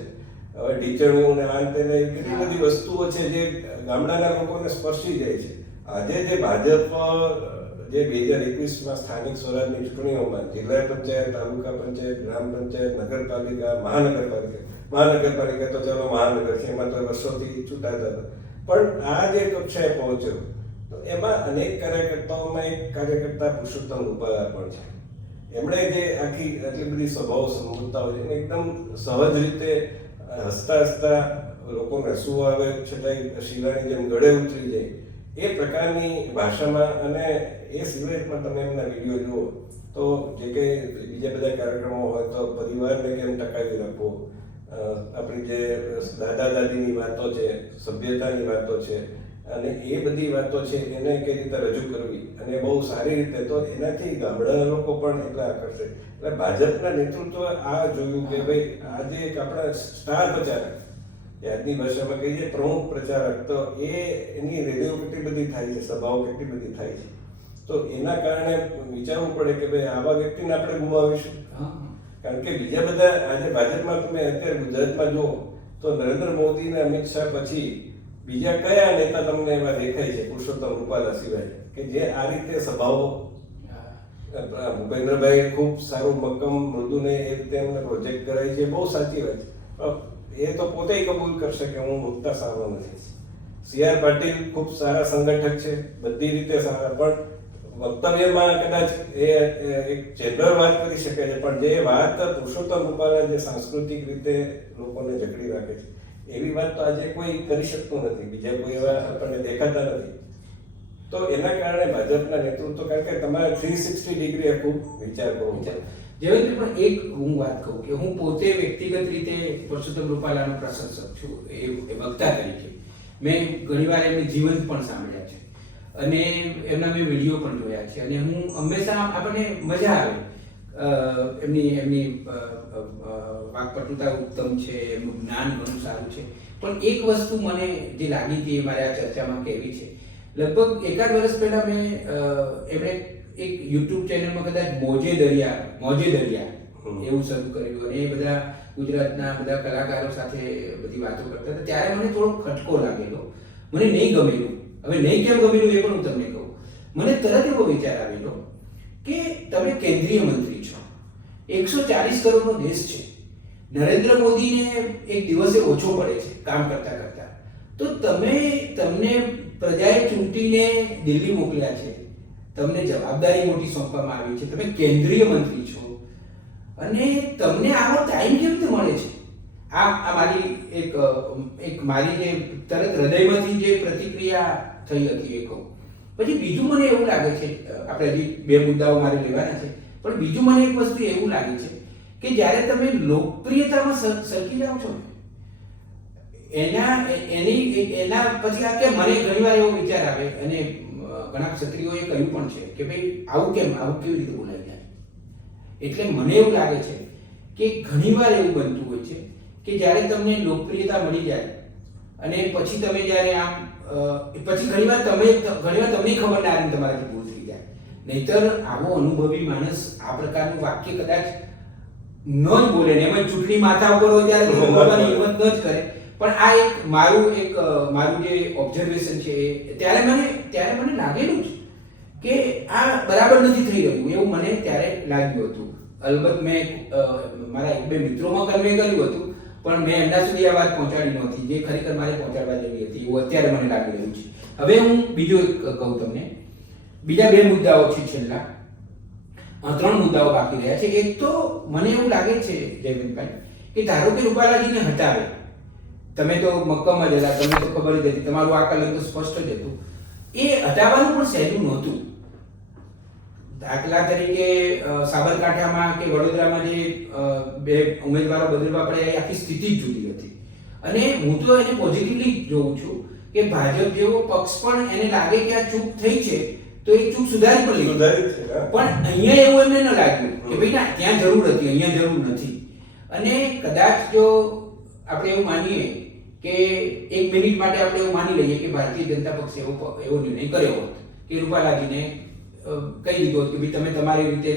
હવે ઢીચણું ને આ તેને કેટલી બધી વસ્તુઓ છે જે ગામડાના લોકોને સ્પર્શી જાય છે. આજે જે ભાજપ જે 2021માં સ્થાનિક સ્વરાજની ચૂંટણીઓમાં જિલ્લા પંચાયત, તાલુકા પંચાયત, ગ્રામ પંચાયત, નગરપાલિકા, મહાનગરપાલિકા તો ચાલો મહાનગર છે એમાં તો વર્ષોથી ચૂંટાતા હતા, પણ આ જે કક્ષાએ પહોંચ્યો તો એમાં અનેક કાર્યકર્તાઓમાં એક કાર્યકર્તા પુરુષોત્તમ રૂપાલા પણ છે. એમણે જે આખી આટલી બધી સભાઓ સંબોધતા હોય છે એકદમ સહજ રીતે હસતા હસતા લોકોને હસવું આવે છતાંય શીલાની જેમ ગળે ઉતરી જાય એ પ્રકારની ભાષામાં, અને એ સિવાય પણ તમે એમના વિડીયો જુઓ તો જે કંઈ બીજા બધા કાર્યક્રમો હોય તો પરિવારને કેમ ટકાવી રાખવો, આપણી જે દાદા દાદીની વાતો છે, સભ્યતાની વાતો છે અને એ બધી વાતો છે એને કઈ રીતે રજૂ કરવી અને બહુ સારી રીતે, તો એનાથી ગામડાના લોકો પણ એટલા આકર્ષે. એટલે ભાજપના નેતૃત્વ આ જોયું કે ભાઈ આજે એક આપણા સ્ટાર પ્રચારક, આજની ભાષામાં કહીએ પ્રમુખ પ્રચારક, તો એની રેડિયો કેટલી બધી થાય છે, સભાઓ કેટલી બધી થાય છે, તો એના કારણે વિચારવું પડે કે ભાઈ આવા વ્યક્તિને આપણે ગુમાવીશું. કારણ કે બીજા બધા આજે ભાજપમાં તમે અત્યારે ગુજરાતમાં જુઓ તો નરેન્દ્ર મોદી અને અમિત શાહ પછી બીજા કયા નેતા તમને એવા દેખાય છે પુરુષોત્તમ રૂપાલા સિવાય કે જે આ રીતે સભાઓ, ભૂપેન્દ્રભાઈ ખૂબ સારું મક્કમ મૃદુને એ રીતે એમને પ્રોજેક્ટ કરાય છે, બહુ સાચી વાત છે. એ તો પોતે કબૂલ કરશે કે હું મુક્તા સારો નથી. સી.આર. પાટીલ ખૂબ સારા સંગઠક છે, બધી રીતે સારા, પણ વક્તવ્યમાં કદાચ એ એક જનરલ વાત કરી શકે છે, પણ જે વાત પુરુષોત્તમ રૂપાલા જે સાંસ્કૃતિક રીતે લોકોને જકડી રાખે છે એવી વાત તો આજે કોઈ કરી શકતું નથી, બીજા કોઈ એવા આપણને દેખાતા નથી. તો એના કારણે ભાજપના નેતૃત્વ, કારણ કે તમારે 360 ડિગ્રી આખું વિચાર કરવો છે. જેવી પણ એક હું વાત કહું કે હું પોતે વ્યક્તિગત રીતે પુરુષોત્તમ રૂપાલાનો પ્રશંસક છું એ વક્તા તરીકે. મેં ઘણીવાર એમની જીવન પણ સાંભળ્યા છે અને એમના મેં વિડીયો પણ જોયા છે અને હું હંમેશા આપણને મજા આવે. એમની વાકપટુતા ઉત્તમ છે, એમનું જ્ઞાન ઘણું સારું છે. પણ એક વસ્તુ મને જે લાગી હતી મારે આ ચર્ચામાં કહેવી છે. લગભગ એકાદ વર્ષ પહેલા મેં એમણે એક યુટ્યુબ ચેનલમાં કદાચ મોજે દરિયા એવું શરૂ કર્યું અને એ બધા ગુજરાતના બધા કલાકારો સાથે બધી વાતો કરતા હતા. ત્યારે મને થોડો ખટકો લાગેલો, મને નહીં ગમેલું. હવે નહીં કેમ ગમેલું એ પણ હું તમને કહું. મને તરત એવો વિચાર આવેલો કે તમે કેન્દ્રીય મંત્રી છો, 140 કરોડનો દેશ છે, નરેન્દ્ર મોદીને એક દિવસે ઓછો પડે છે કામ કરતા કરતા, તો તમને પ્રજાએ ચૂંટીને દિલ્હી મોકલ્યા છે, તમને જવાબદારી મોટી સોંપવામાં આવી છે, તમે કેન્દ્રીય મંત્રી છો અને તમને આવો ટાઈમ કેવી રીતે મળે છે? આ મારી એક મારી જે તરત હૃદયમાંથી જે પ્રતિક્રિયા થઈ હતી એ કહું. પછી બીજું મને એવું લાગે છે, આપણે હજી બે મુદ્દાઓ મારે લેવાના છે, પણ બીજું મને એક વસ્તુ એવું લાગે છે કે જ્યારે તમે લોકપ્રિયતામાં સરકી જાઓ છો ને એના પછી આ કે મને ઘણીવાર એવો વિચાર આવે અને ઘણા ક્ષત્રિયોએ કહ્યું પણ છે કે ભાઈ આવું કેવી રીતે બોલાય જાય. એટલે મને એવું લાગે છે કે ઘણીવાર એવું બનતું હોય છે કે જ્યારે તમને લોકપ્રિયતા મળી જાય અને પછી તમે જ્યારે આમ પછી ઘણીવાર તમને ખબર ના આવે તમારાથી ભૂલ થઈ જાય. નહીતર આવો અનુભવી માણસ આ પ્રકારનું વાક્ય કદાચ ન જ બોલે ને એમાં ચૂંટણી માથા ઉપર હોય ત્યારે તો બોલવાની હિંમત ન જ કરે. પણ આ એક મારું જે ઓબ્ઝર્વેશન છે ત્યારે મને લાગેલું જ કે આ બરાબર નથી થઈ રહ્યું એવું મને ત્યારે લાગ્યું હતું. અલબત્ત મેં મારા એક બે મિત્રોમાં કન્વે કર્યું હતું પણ મેં એમના સુધી આ વાત પહોંચાડી નહોતી જે ખરેખર મારે પહોંચાડવા જેવી હતી એવું અત્યારે મને લાગી રહ્યું છે. હવે હું બીજું એક કહું તમને, બીજા બે મુદ્દાઓ છે, છેલ્લા 3 મુદ્દાઓ બાકી રહ્યા છે. એક તો મને એવું લાગે છે જયવંતભાઈ કે ધારો કે રૂપાલાજીને હટાવે, તમે તો મક્કમ જ હતા, તમને તો ખબર જ હતી, તમારું આકલન તો સ્પષ્ટ જ હતું, એ હટાવવાનું પણ સહેલું નહોતું. દાખલા તરીકે સાબરકાંઠામાં કે વડોદરામાં જે બે ઉમેદવારો બદલવા પડે એ આખી સ્થિતિ જ જુદી હતી. અને હું તો એને પોઝિટિવલી જોઉં છું કે ભાજપ જેવો પક્ષ પણ એને લાગે કે આ ચૂક થઈ છે તો એ ચૂક સુધારી પણ લીધી. પણ અહીંયા એવું એમને ન લાગ્યું કે ભાઈ ના ત્યાં જરૂર હતી, અહીંયા જરૂર નથી. અને કદાચ જો આપણે એવું માનીએ કે 1 મિનિટ માટે આપણે એવું માની લઈએ કે ભારતીય જનતા પક્ષે એવો નિર્ણય કર્યો હોત કે રૂપાલાજીને કહી દીધું કે ભાઈ તમે તમારી રીતે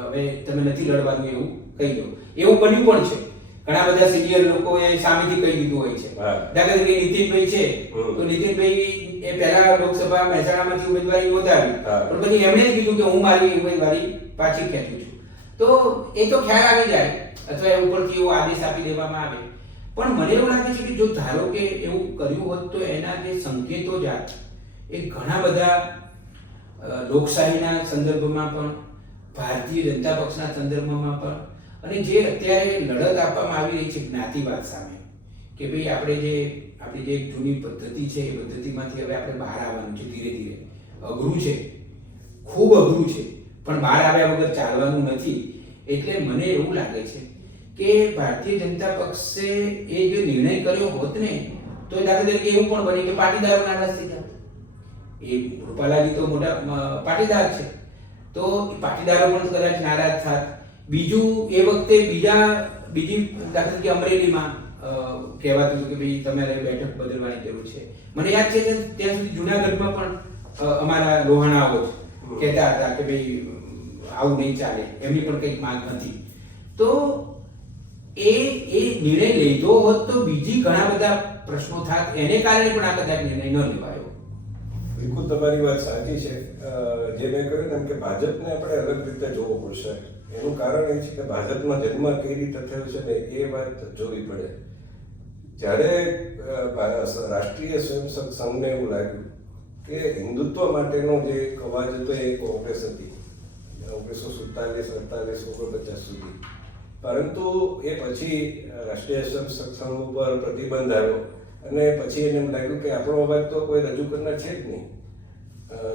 હવે તમે નથી લડવાનું એવું કહી દો. એવું બન્યું પણ છે. ઘણા બધા સિનિયર લોકોએ સામેથી કહી દીધું હોય છે. દાખલા તરીકે નીતિનભાઈ છે તો નીતિનભાઈ એ પહેલા લોકસભા મહેસાણામાંથી ઉમેદવારી નોંધાવી પણ પછી એમણે જ કીધું કે હું મારી ઉમેદવારી પાછી ખેંચું છું. તો એ તો ખ્યાલ આવી જાય અથવા ઉપરથી એવો આદેશ આપી દેવામાં આવે. પણ મને એવું લાગે છે કે જો ધારો કે એવું કર્યું હોત તો એના જે સંકેતો જાત એ ઘણા બધા લોકશાહીના સંદર્ભમાં પણ, ભારતીય જનતા પક્ષના સંદર્ભમાં પણ, અને જે અત્યારે લડત આપવામાં આવી રહી છે જ્ઞાતિવાદ સામે કે ભાઈ આપણી જે જૂની પદ્ધતિ છે એ પદ્ધતિમાંથી હવે આપણે બહાર આવવાનું છે ધીરે ધીરે. અઘરું છે, ખૂબ અઘરું છે, પણ બહાર આવ્યા વગર ચાલવાનું નથી. એટલે મને એવું લાગે છે કે ભારતીય જનતા પક્ષે એ જે નિર્ણય કર્યો હોત ને તો દાખલા તરીકે એવું પણ બને કે પાટીદારો નારાજ થઈ જાત. એ રૂપાલાજી તો મોટા પાટીદાર છે તો પાટીદારો પણ કદાચ નારાજ થાત. બીજું એ વખતે બીજી દાખલા તરીકે અમરેલીમાં કહેવાતું હતું કે ભાઈ તમારે બેઠક બદલવાની જરૂર છે. મને યાદ છે કે ત્યાં સુધી જુનાગઢમાં પણ અમારા લોહાણાઓ જ કહેતા હતા કે ભાઈ આવું નહીં ચાલે, એમની પણ કંઈક માંગ નથી. તો એ નિર્ણય લીધો હોત તો બીજી ઘણા બધા પ્રશ્નો થાત. એને કારણે પણ આ કદાચ નિર્ણય ન લેવાયો. બિલકુલ તમારી વાત સાચી છે. જે મેં કહ્યું તેમ કે ભાજપને આપણે અલગ રીતે જોવો પડશે. એનું કારણ એ છે કે ભાજપમાં જન્મ કઈ રીતે થયો છે ને એ વાત જોવી પડે. જ્યારે રાષ્ટ્રીય સ્વયંસેવક સંઘને એવું લાગ્યું કે હિન્દુત્વ માટેનો જે અવાજ હતો એ કોંગ્રેસ હતી 1947, 48, 49 સુધી. પરંતુ એ પછી રાષ્ટ્રીય સ્વયંસેવક સંઘ ઉપર પ્રતિબંધ આવ્યો અને પછી એને એમ લાગ્યું કે આપણો અવાજ તો કોઈ રજૂ કરનાર છે જ નહીં.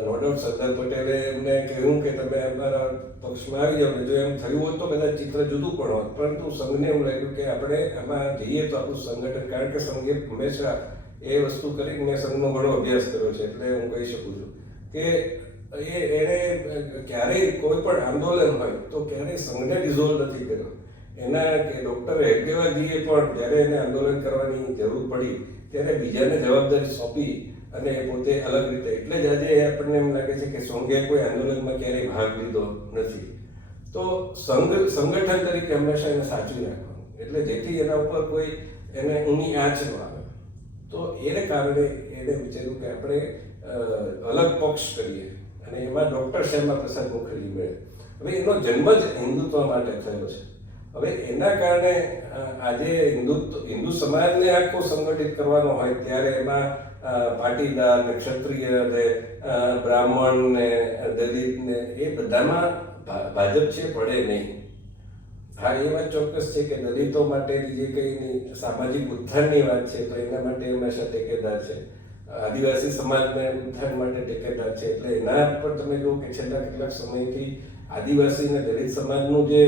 નો ડાઉટ સરદાર પટેલે એમને કહ્યું કે તમે અમારા પક્ષમાં આવી જાઓ. જો એમ થયું હોત તો કદાચ ચિત્ર જુદું પણ હોત. પરંતુ સંઘને એવું લાગ્યું કે આપણે આમાં જઈએ તો આપણું સંગઠન, કારણ કે સંઘે હંમેશા એ વસ્તુ કરી. મેં સંઘનો ઘણો અભ્યાસ કર્યો છે એટલે હું કહી શકું છું કે એને ક્યારેય કોઈ પણ આંદોલન હોય તો ક્યારેય સંઘને ડિઝોલ્વ નથી કર્યો. એના કે ડૉક્ટર હેડગેવારજીએ પણ જ્યારે એને આંદોલન કરવાની જરૂર પડી ત્યારે બીજાને જવાબદારી સોંપી અને પોતે અલગ રીતે. એટલે જ આજે આપણને એમ લાગે છે કે સંઘે કોઈ આંદોલનમાં ક્યારેય ભાગ લીધો નથી. તો સંગઠન તરીકે હંમેશા એને સાચવી રાખવાનું, એટલે જેથી એના ઉપર કોઈ એને ઊની આંચ ન આવે. તો એને કારણે એને વિચાર્યું કે આપણે અલગ પક્ષ કરીએ અને એમાં ડૉક્ટર શ્યામા પ્રસાદ મુખર્જી મળે. હવે એનો જન્મ જ હિન્દુત્વ માટે થયો છે. હવે એના કારણે આજે હિન્દુ સમાજને આખો સંગઠિત કરવાનો હોય ત્યારે એમાં પાટીદાર ને ક્ષત્રિય ને બ્રાહ્મણ ને દલિત ને એ બધામાં ભાજપ છે પડે નહીં. હા, એ વાત ચોક્કસ છે કે દલિતો માટેની જે કંઈ સામાજિક ઉત્થાનની વાત છે તો એના માટે હંમેશા ટેકેદાર છે. આદિવાસી સમાજને ઉત્થાન માટે ટેકેદાર છે. એટલે એના પર તમે જુઓ કે છેલ્લા કેટલાક સમયથી આદિવાસી અને દલિત સમાજનું જે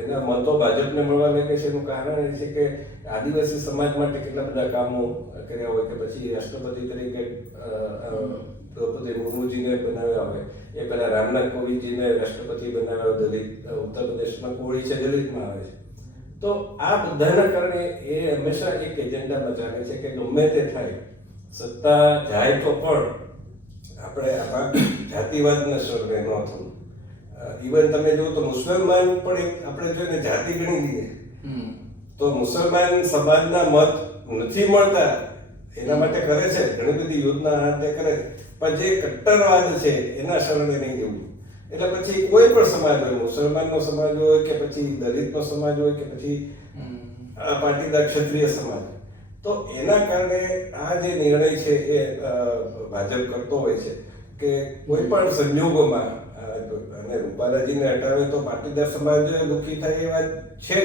એના મતો ભાજપને મળવા લાગે છે એનું કારણ એ છે કે આદિવાસી સમાજ માટે કેટલા બધા કામો કર્યા હોય કે પછી રાષ્ટ્રપતિ તરીકે દ્રૌપદી મુર્મુજીને બનાવ્યા હોય, એ પહેલા રામનાથ કોવિંદજીને રાષ્ટ્રપતિ બનાવ્યા હોય દલિત, ઉત્તર પ્રદેશમાં કોળી છે દલિતમાં આવે છે. તો આ બધાના કારણે એ હંમેશા એક એજન્ડામાં ચાલે છે કે ગમે તે થાય સત્તા જાય તો પણ આપણે આપણા જાતિવાદને સર્વે ન થવું. ઇવન તમે જો તો મુસલમાન પણ એક આપણે જોઈને જાતિ ગણી લઈએ તો મુસલમાન સમાજના મત નથી મળતા એના માટે કરે છે ઘણી બધી યોજના આ તે કરે, પણ જે કટ્ટરવાદ છે એના શરણે નહીં જવું. એટલે પછી કોઈ પણ સમાજ હોય, મુસલમાનનો સમાજ હોય કે પછી દલિતનો સમાજ હોય કે પછી પાટીદાર ક્ષત્રિય સમાજ, તો એના કારણે આ જે નિર્ણય છે એ ભાજપ કરતો હોય છે કે કોઈ પણ સંજોગોમાં, અને રૂપાલાજીને હટાવે તો પાટીદાર સમાજ દુઃખી થાય એ વાત છે,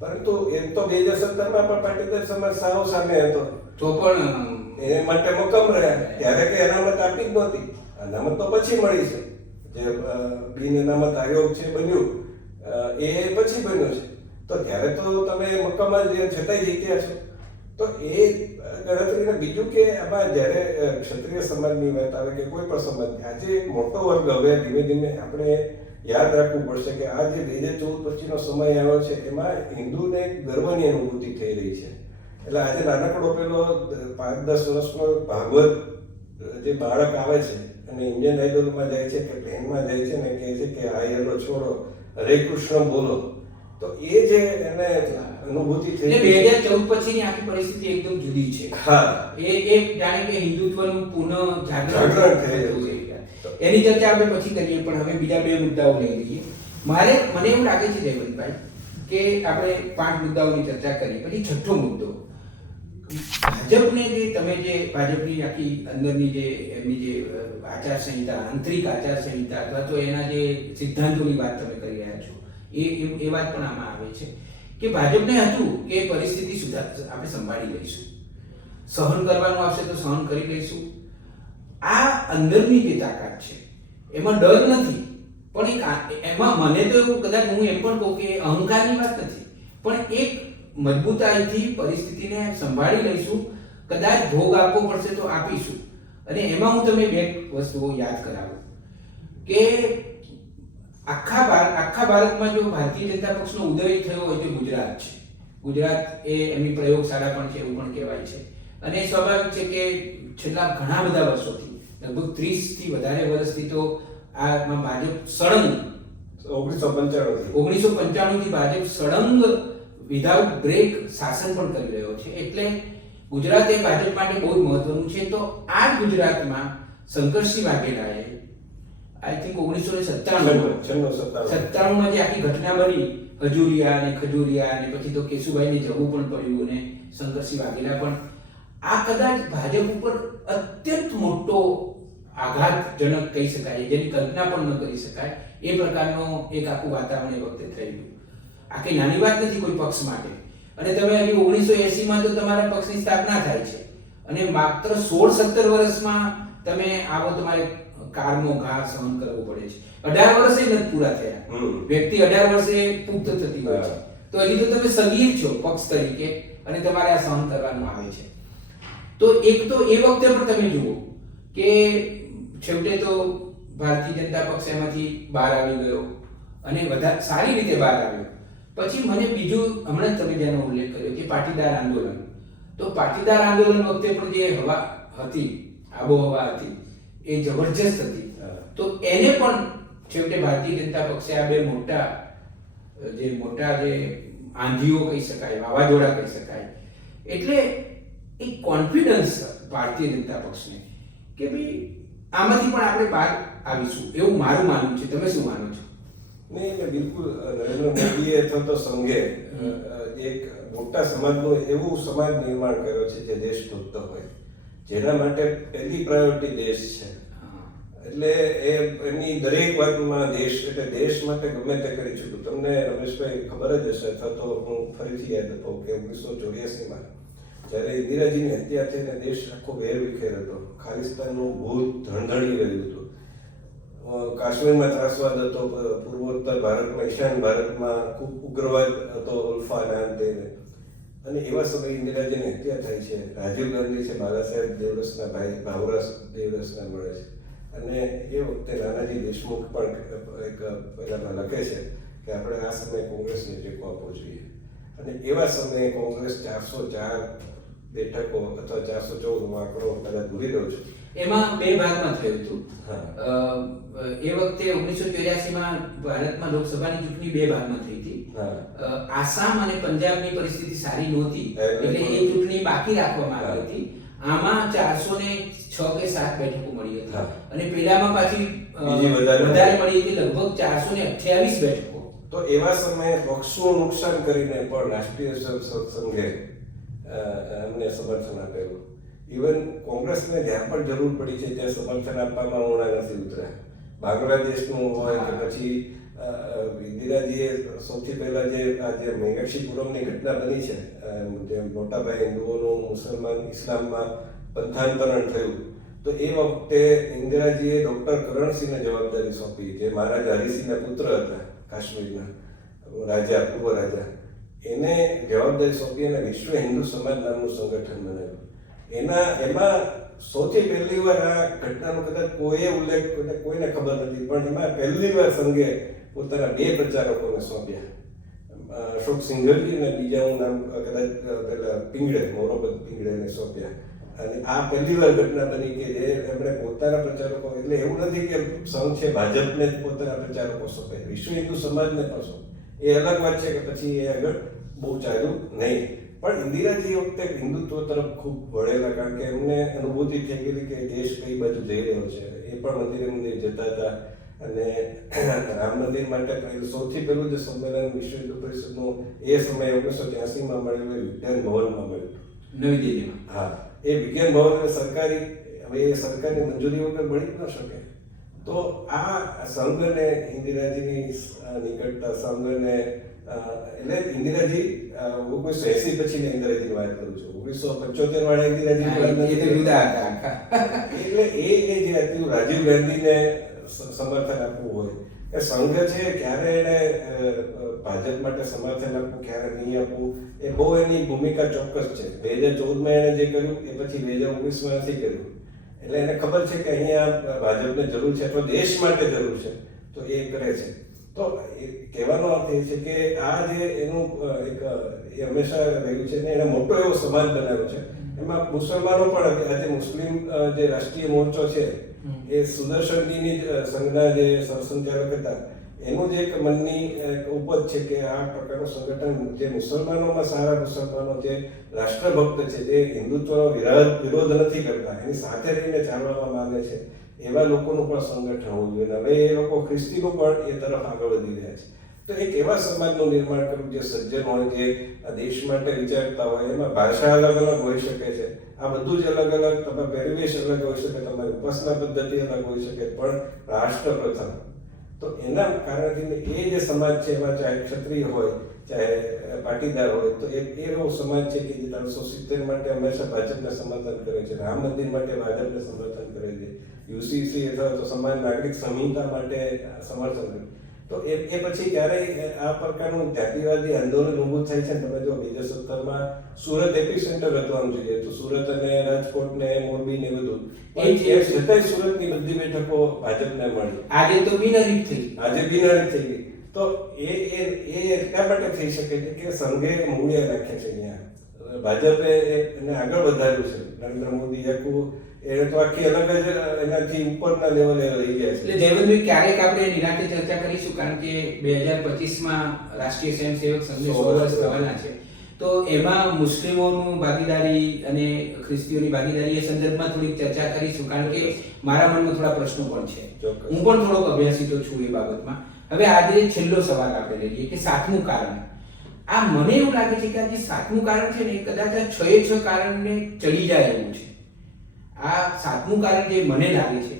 પરંતુ એમ તો 2017માં પણ પાટીદાર સમાજ સાવ સામે હતો, તો પણ એ માટે મક્કમ રહ્યા. ત્યારે કે અનામત આપી જ નહોતી, અનામત તો પછી મળી છે. જે બિન અનામત આયોગ છે બન્યું એ પછી બન્યું છે, તો ત્યારે તો તમે મક્કમ જ છતાંય જીત્યા છો. તો એ ગણતરીને બીજું કે આમાં જ્યારે ક્ષત્રિય સમાજની વાત આવે કે કોઈ પણ સમાજની, આજે મોટો વર્ગ હવે ધીમે ધીમે આપણે યાદ રાખવું પડશે કે આ જે 2014 પછીનો સમય આવ્યો છે એમાં હિન્દુને ગર્વની અનુભૂતિ થઈ રહી છે. એટલે આજે નાનકડો પેલો 5-10 વર્ષનો ભાગવત જે બાળક આવે છે અને ઇન્ડિયન આઇડલમાં જાય છે કે ટ્રેનમાં જાય છે ને કહે છે કે આ યલો છોડો હરે કૃષ્ણ બોલો, તો એ જે એને અનુભૂતિ થઈ 2014 પછીની આખી પરિસ્થિતિ એકદમ જુદી છે. હા, એ જાણે કે હિન્દુત્વનું પુનઃ જાગરણ જાગરણ થયું છે. એની ચર્ચા આપણે પછી કરીએ, પણ હવે બીજા 2 મુદ્દાઓ લઈ લઈએ. મને એવું લાગે છે જયવંતભાઈ કે આપણે 5 મુદ્દાઓની ચર્ચા કરી, પછી છઠ્ઠો મુદ્દો ભાજપને જે ભાજપની આખી અંદરની જે એમની જે આચારસંહિતા, આંતરિક આચારસંહિતા અથવા તો એના જે સિદ્ધાંતોની વાત તમે કરી રહ્યા છો, એ વાત પણ આમાં આવે છે કે ભાજપને હતું કે પરિસ્થિતિ આપણે સંભાળી લઈશું, સહન કરવાનું આવશે તો સહન કરી લઈશું. આ અંદરની જે તાકાત છે એમાં ડર નથી, પણ એમાં મને તો એવું, કદાચ હું એમ પણ કહું કે અહંકારની વાત નથી, પણ એક મજબૂતાઈથી પરિસ્થિતિને સંભાળી લઈશું, કદાચ ભોગ આપવો પડશે તો આપીશું. અને એમાં હું તમને 2 વસ્તુઓ યાદ કરાવું કે આખા ભારતમાં જો ભારતીય જનતા પક્ષનો ઉદય થયો હોય તો ગુજરાત છે. ગુજરાત એ એમની પ્રયોગશાળા પણ છે એવું પણ કહેવાય છે. અને સ્વાભાવિક છે કે છેલ્લા ઘણા બધા વર્ષોથી, લગભગ 30 થી વધારે વર્ષથી તો આમાં ભાજપ સળંગ 1995 થી ભાજપ સળંગ વિધાઉટ બ્રેક શાસન પણ કરી રહ્યો છે. એટલે ગુજરાત એ ભાજપ માટે બહુ મહત્વનું છે. તો આ ગુજરાતમાં શંકરસિંહ વાઘેલાએ આઈ થિંક 1997માં જે આખી ઘટના બની, હજુરિયા અને ખજુરિયા અને પછી તો કેશુભાઈને જવું પણ પડ્યું અને શંકરસિંહ વાઘેલા પણ, આ કદાચ ભાજપ ઉપર અત્યંત મોટો આઘાતજનક કહી શકાય, જેની કલ્પના પણ ન કરી શકાય એ પ્રકારનો એક આખું વાતાવરણ એ વખતે થઈ ગયું. આ કઈ નાની વાત નથી કોઈ પક્ષ માટે. અને તમે હજી 1980માં તો તમારા પક્ષની સ્થાપના થાય છે અને માત્ર 16-17 વર્ષમાં તમે આવો, તમારે કારનો ઘા સહન કરવો પડે છે. 18 વર્ષે નથી પૂરા થયા, વ્યક્તિ 18 વર્ષે પુખ્ત થતી હોય છે, તો હજી તો તમે સગીર છો પક્ષ તરીકે અને તમારે આ સહન કરવાનું આવે છે. તો એક તો એ વખતે પણ તમે જુઓ કે છેવટે તો ભારતીય જનતા પક્ષ એમાંથી બહાર આવી ગયો અને વધારે સારી રીતે બહાર આવ્યો. પછી મને બીજું, હમણાં તમે જેનો ઉલ્લેખ કર્યો કે પાટીદાર આંદોલન, તો પાટીદાર આંદોલન વખતે પણ જે હવા હતી, આબોહવા હતી, એ જબરજસ્ત હતી. તો એને પણ છેવટે ભારતીય જનતા પક્ષે આ 2 મોટા જે આંધીઓ કહી શકાય, વાવાઝોડા કહી શકાય, એટલે એક કોન્ફિડન્સ ભારતીય જનતા પક્ષને કે ભાઈ આમાંથી પણ આપણે બહાર આવીશું, એવું મારું માનવું છે. તમે શું માનો છો? નહીં, બિલકુલ નરેન્દ્ર મોદીએ અથવા તો સંઘે એક મોટા સમાજનું એવું સમાજ નિર્માણ કર્યો છે જે દેશ શોધતો હોય, જેના માટે પહેલી પ્રાયોરિટી દેશ છે. એટલે એમની દરેક વાતમાં દેશ, એટલે દેશ માટે ગમે તે કરી ચૂક્યું. તમને રમેશભાઈ ખબર જ હશે, અથવા તો હું ફરીથી યાદ આપું કે 1984માં જ્યારે ઇન્દિરાજીની હત્યા થઈને દેશ આખો વેરવિખેર હતો, ખાલિસ્તાનનું ભૂત ધણધણી રહ્યું હતું. કાશ્મીરમાં ત્રાસવાદ હતો, પૂર્વોત્તર ભારતમાં, ઈશાન ભારતમાં ખૂબ ઉગ્રવાદ હતો, ઉલ્ફાના અંતે. અને એવા સમયે ઇન્દિરાજીની હત્યા થાય છે. રાજીવ ગાંધી છે, બાલા સાહેબ દેવરસના ભાઈ, ભાવરાજ દેવરસના મળે છે. અને એ વખતે નાનાજી દેશમુખ પણ એક પહેલામાં લખે છે કે આપણે આ સમયે કોંગ્રેસને ટેકો આપવો જોઈએ. અને એવા સમયે કોંગ્રેસ 404 બેઠકો અથવા 414 આંકડો કદાચ ભૂલી રહ્યો છું, એમાં બે ભાગમાં થયું હતું. એ વખતે 1984માં ભારતમાં લોકસભાની ચૂંટણી બે ભાગમાં થઈ હતી. આસામ અને પંજાબની પરિસ્થિતિ સારી નહોતી એટલે એ ચૂંટણી બાકી રાખવામાં આવી હતી. આમાં 406 કે 7 બેઠકો મળી હતી અને પેલામાં પાછી વધારે મળી હતી, લગભગ 428 બેઠકો. તો એવા સમયે પક્ષનું નુકસાન કરીને પણ રાષ્ટ્રીય સંઘે અમને સમર્થન આપેલું. ઇવન કોંગ્રેસને જ્યાં પણ જરૂર પડી છે ત્યાં સમર્થન આપવામાં ઊણા નથી ઉતર્યા. બાંગ્લાદેશનું હોય કે પછી ઇન્દિરાજીએ સૌથી પહેલા જે મીનાક્ષીપુરમની ઘટના બની છે, જે મોટાભાઈ હિન્દુઓનું મુસલમાન ઇસ્લામમાં પંથાંતરણ થયું, તો એ વખતે ઇન્દિરાજીએ ડૉક્ટર કરણસિંહને જવાબદારી સોંપી, જે મહારાજા હરિસિંહના પુત્ર હતા, કાશ્મીરના રાજા, પૂર્વ રાજા. એને જવાબદારી સોંપી અને વિશ્વ હિન્દુ સમાજ નામનું સંગઠન બનાવ્યું. એમાં સૌથી પહેલી વાર આ ઘટનાનો કદાચ કોઈએ ઉલ્લેખ કોઈને ખબર નથી, પણ એમાં પહેલી વાર સંઘે પોતાના 2 પ્રચારકોને સોંપ્યા, અશોક સિંઘલજી અને બીજાનું નામ કદાચ પેલા પિંગળે, મોરોપંત પિંગળેને સોંપ્યા. અને આ પહેલી વાર ઘટના બની કે જે એમણે પોતાના પ્રચારકો, એટલે એવું નથી કે સંઘ છે ભાજપને જ પોતાના પ્રચારકો સોંપે, વિશ્વ હિન્દુ સમાજને પણ સોંપે. એ અલગ વાત છે કે પછી એ આગળ બહુ ચાલ્યું નહીં. પણ ઇન્દિરાજી વખતે હિન્દુત્વ તરફ ખૂબ વળેલા, કારણ કે એમને અનુભૂતિ થઈ ગયેલી કે દેશ કઈ બાજુ જઈ રહ્યો છે. એ પણ મંદિરે જતા હતા. અને રામ મંદિર માટે સૌથી પહેલું જે સંમેલન વિશ્વ હિન્દુ પરિષદનું એ સમયે 1983માં મળેલું વિજ્ઞાન ભવનમાં મળ્યું, નવી દિલ્હીમાં. હા, એ વિજ્ઞાન ભવન સરકારી, હવે એ સરકારની મંજૂરી વગર બની ન શકે. તો આ સંઘને ઇન્દિરાજીની નિકટતા, સંઘને એટલે ઇન્દિરાજી 1980 પછીની ઇન્દિરાજીની વાત કરું છું, 1975 વાળા ઇન્દિરાજી એટલે એ જે હતું રાજીવ ગાંધીને સમર્થન આપવું હોય કે સંઘ છે, ક્યારે એને ભાજપ માટે સમર્થન આપવું, ક્યારે નહીં આપવું, એ બહુ એની ભૂમિકા ચોક્કસ છે. 2014માં એને જે કર્યું એ પછી 2019માં નથી કર્યું. એટલે એને ખબર છે કે અહીંયા ભાજપને જરૂર છે અથવા દેશ માટે જરૂર છે, તો એ કરે છે. તો કહેવાનો અર્થ એ છે કે આ જે એનું એક એ હંમેશા રહ્યું છે ને એને મોટો એવો સમાજ બનાવ્યો છે. એમાં મુસલમાનો પણ આજે મુસ્લિમ જે રાષ્ટ્રીય મોરચો છે એ સુદર્શનજીની સંઘના જે સરસંઘચાલક હતા, એનું જ એક મનની ઉપજ છે કે આ પ્રકારનું સંગઠન જે મુસલમાનોમાં સારા મુસલમાનો, જે રાષ્ટ્રભક્ત છે, જે હિન્દુત્વનો વિરોધ નથી કરતા, એની સાથે રહીને ચાલવામાં માંગે છે, એવા લોકોનું પણ સંગઠન હોવું જોઈએ. હવે એ લોકો ખ્રિસ્તીઓ પણ એ તરફ આગળ વધી રહ્યા છે. તો એક એવા સમાજનું નિર્માણ કરવું જે સજ્જન હોય, જે દેશ માટે વિચારતા હોય. એમાં ભાષા અલગ અલગ હોઈ શકે છે, આ બધું જ અલગ અલગ, તમારા પહેરવેશ અલગ હોઈ શકે, તમારી ઉપાસના પદ્ધતિ અલગ હોઈ શકે, પણ રાષ્ટ્ર પ્રથમ. તો એના કારણે એ જે સમાજ છે એમાં ચાહે ક્ષત્રિય હોય, ચાહે પાટીદાર હોય, તો એવો સમાજ છે કે જે 370 માટે હંમેશા ભાજપને સમર્થન કરે છે, રામ મંદિર માટે ભાજપને સમર્થન કરે છે, યુસીસી અથવા તો સમાન નાગરિક સંહિતા માટે સમર્થન કરે. તો એ પછી ક્યારેય આ પ્રકારનું જાતિવાદી આંદોલન ઊભું થાય છે. તમે જો 2017માં સુરત એપિસેન્ટર હતું આમ જોઈએ તો, સુરત અને રાજકોટ ને મોરબી ને બધું, એ છતાંય સુરતની બધી બેઠકો ભાજપને મળી. આજે તો બિનહરીફ થઈ ગઈ. તો એ એટલા માટે થઈ શકે છે કે સંઘે મૂળિયા નાખ્યા છે અહીંયા. ભાજપે એને આગળ વધાર્યું છે. નરેન્દ્ર મોદી આખું એ તો આખી અલગ જ એનાથી ઉપરના લેવલે રહી ગયા છે. એટલે જયવંતભાઈ, ક્યારેક આપણે નિરાંતે ચર્ચા કરીશું, કારણ કે 2025માં રાષ્ટ્રીય સ્વયંસેવક સંઘને 100 વર્ષ થવાના છે. તો એમાં મુસ્લિમોનું ભાગીદારી અને ખ્રિસ્તીઓની ભાગીદારી એ સંદર્ભમાં થોડીક ચર્ચા કરીશું, કારણ કે મારા મનમાં થોડા પ્રશ્નો પણ છે. હું પણ થોડોક અભ્યાસી તો છું એ બાબતમાં. હવે આજે છેલ્લો સવાલ આપણે લઈએ કે 7મું કારણ. આ મને એવું લાગે છે કે આ જે 7મું કારણ છે ને, કદાચ આ 6 કારણને ચડી જાય એવું છે. આ 7મું કારણ જે મને લાગે છે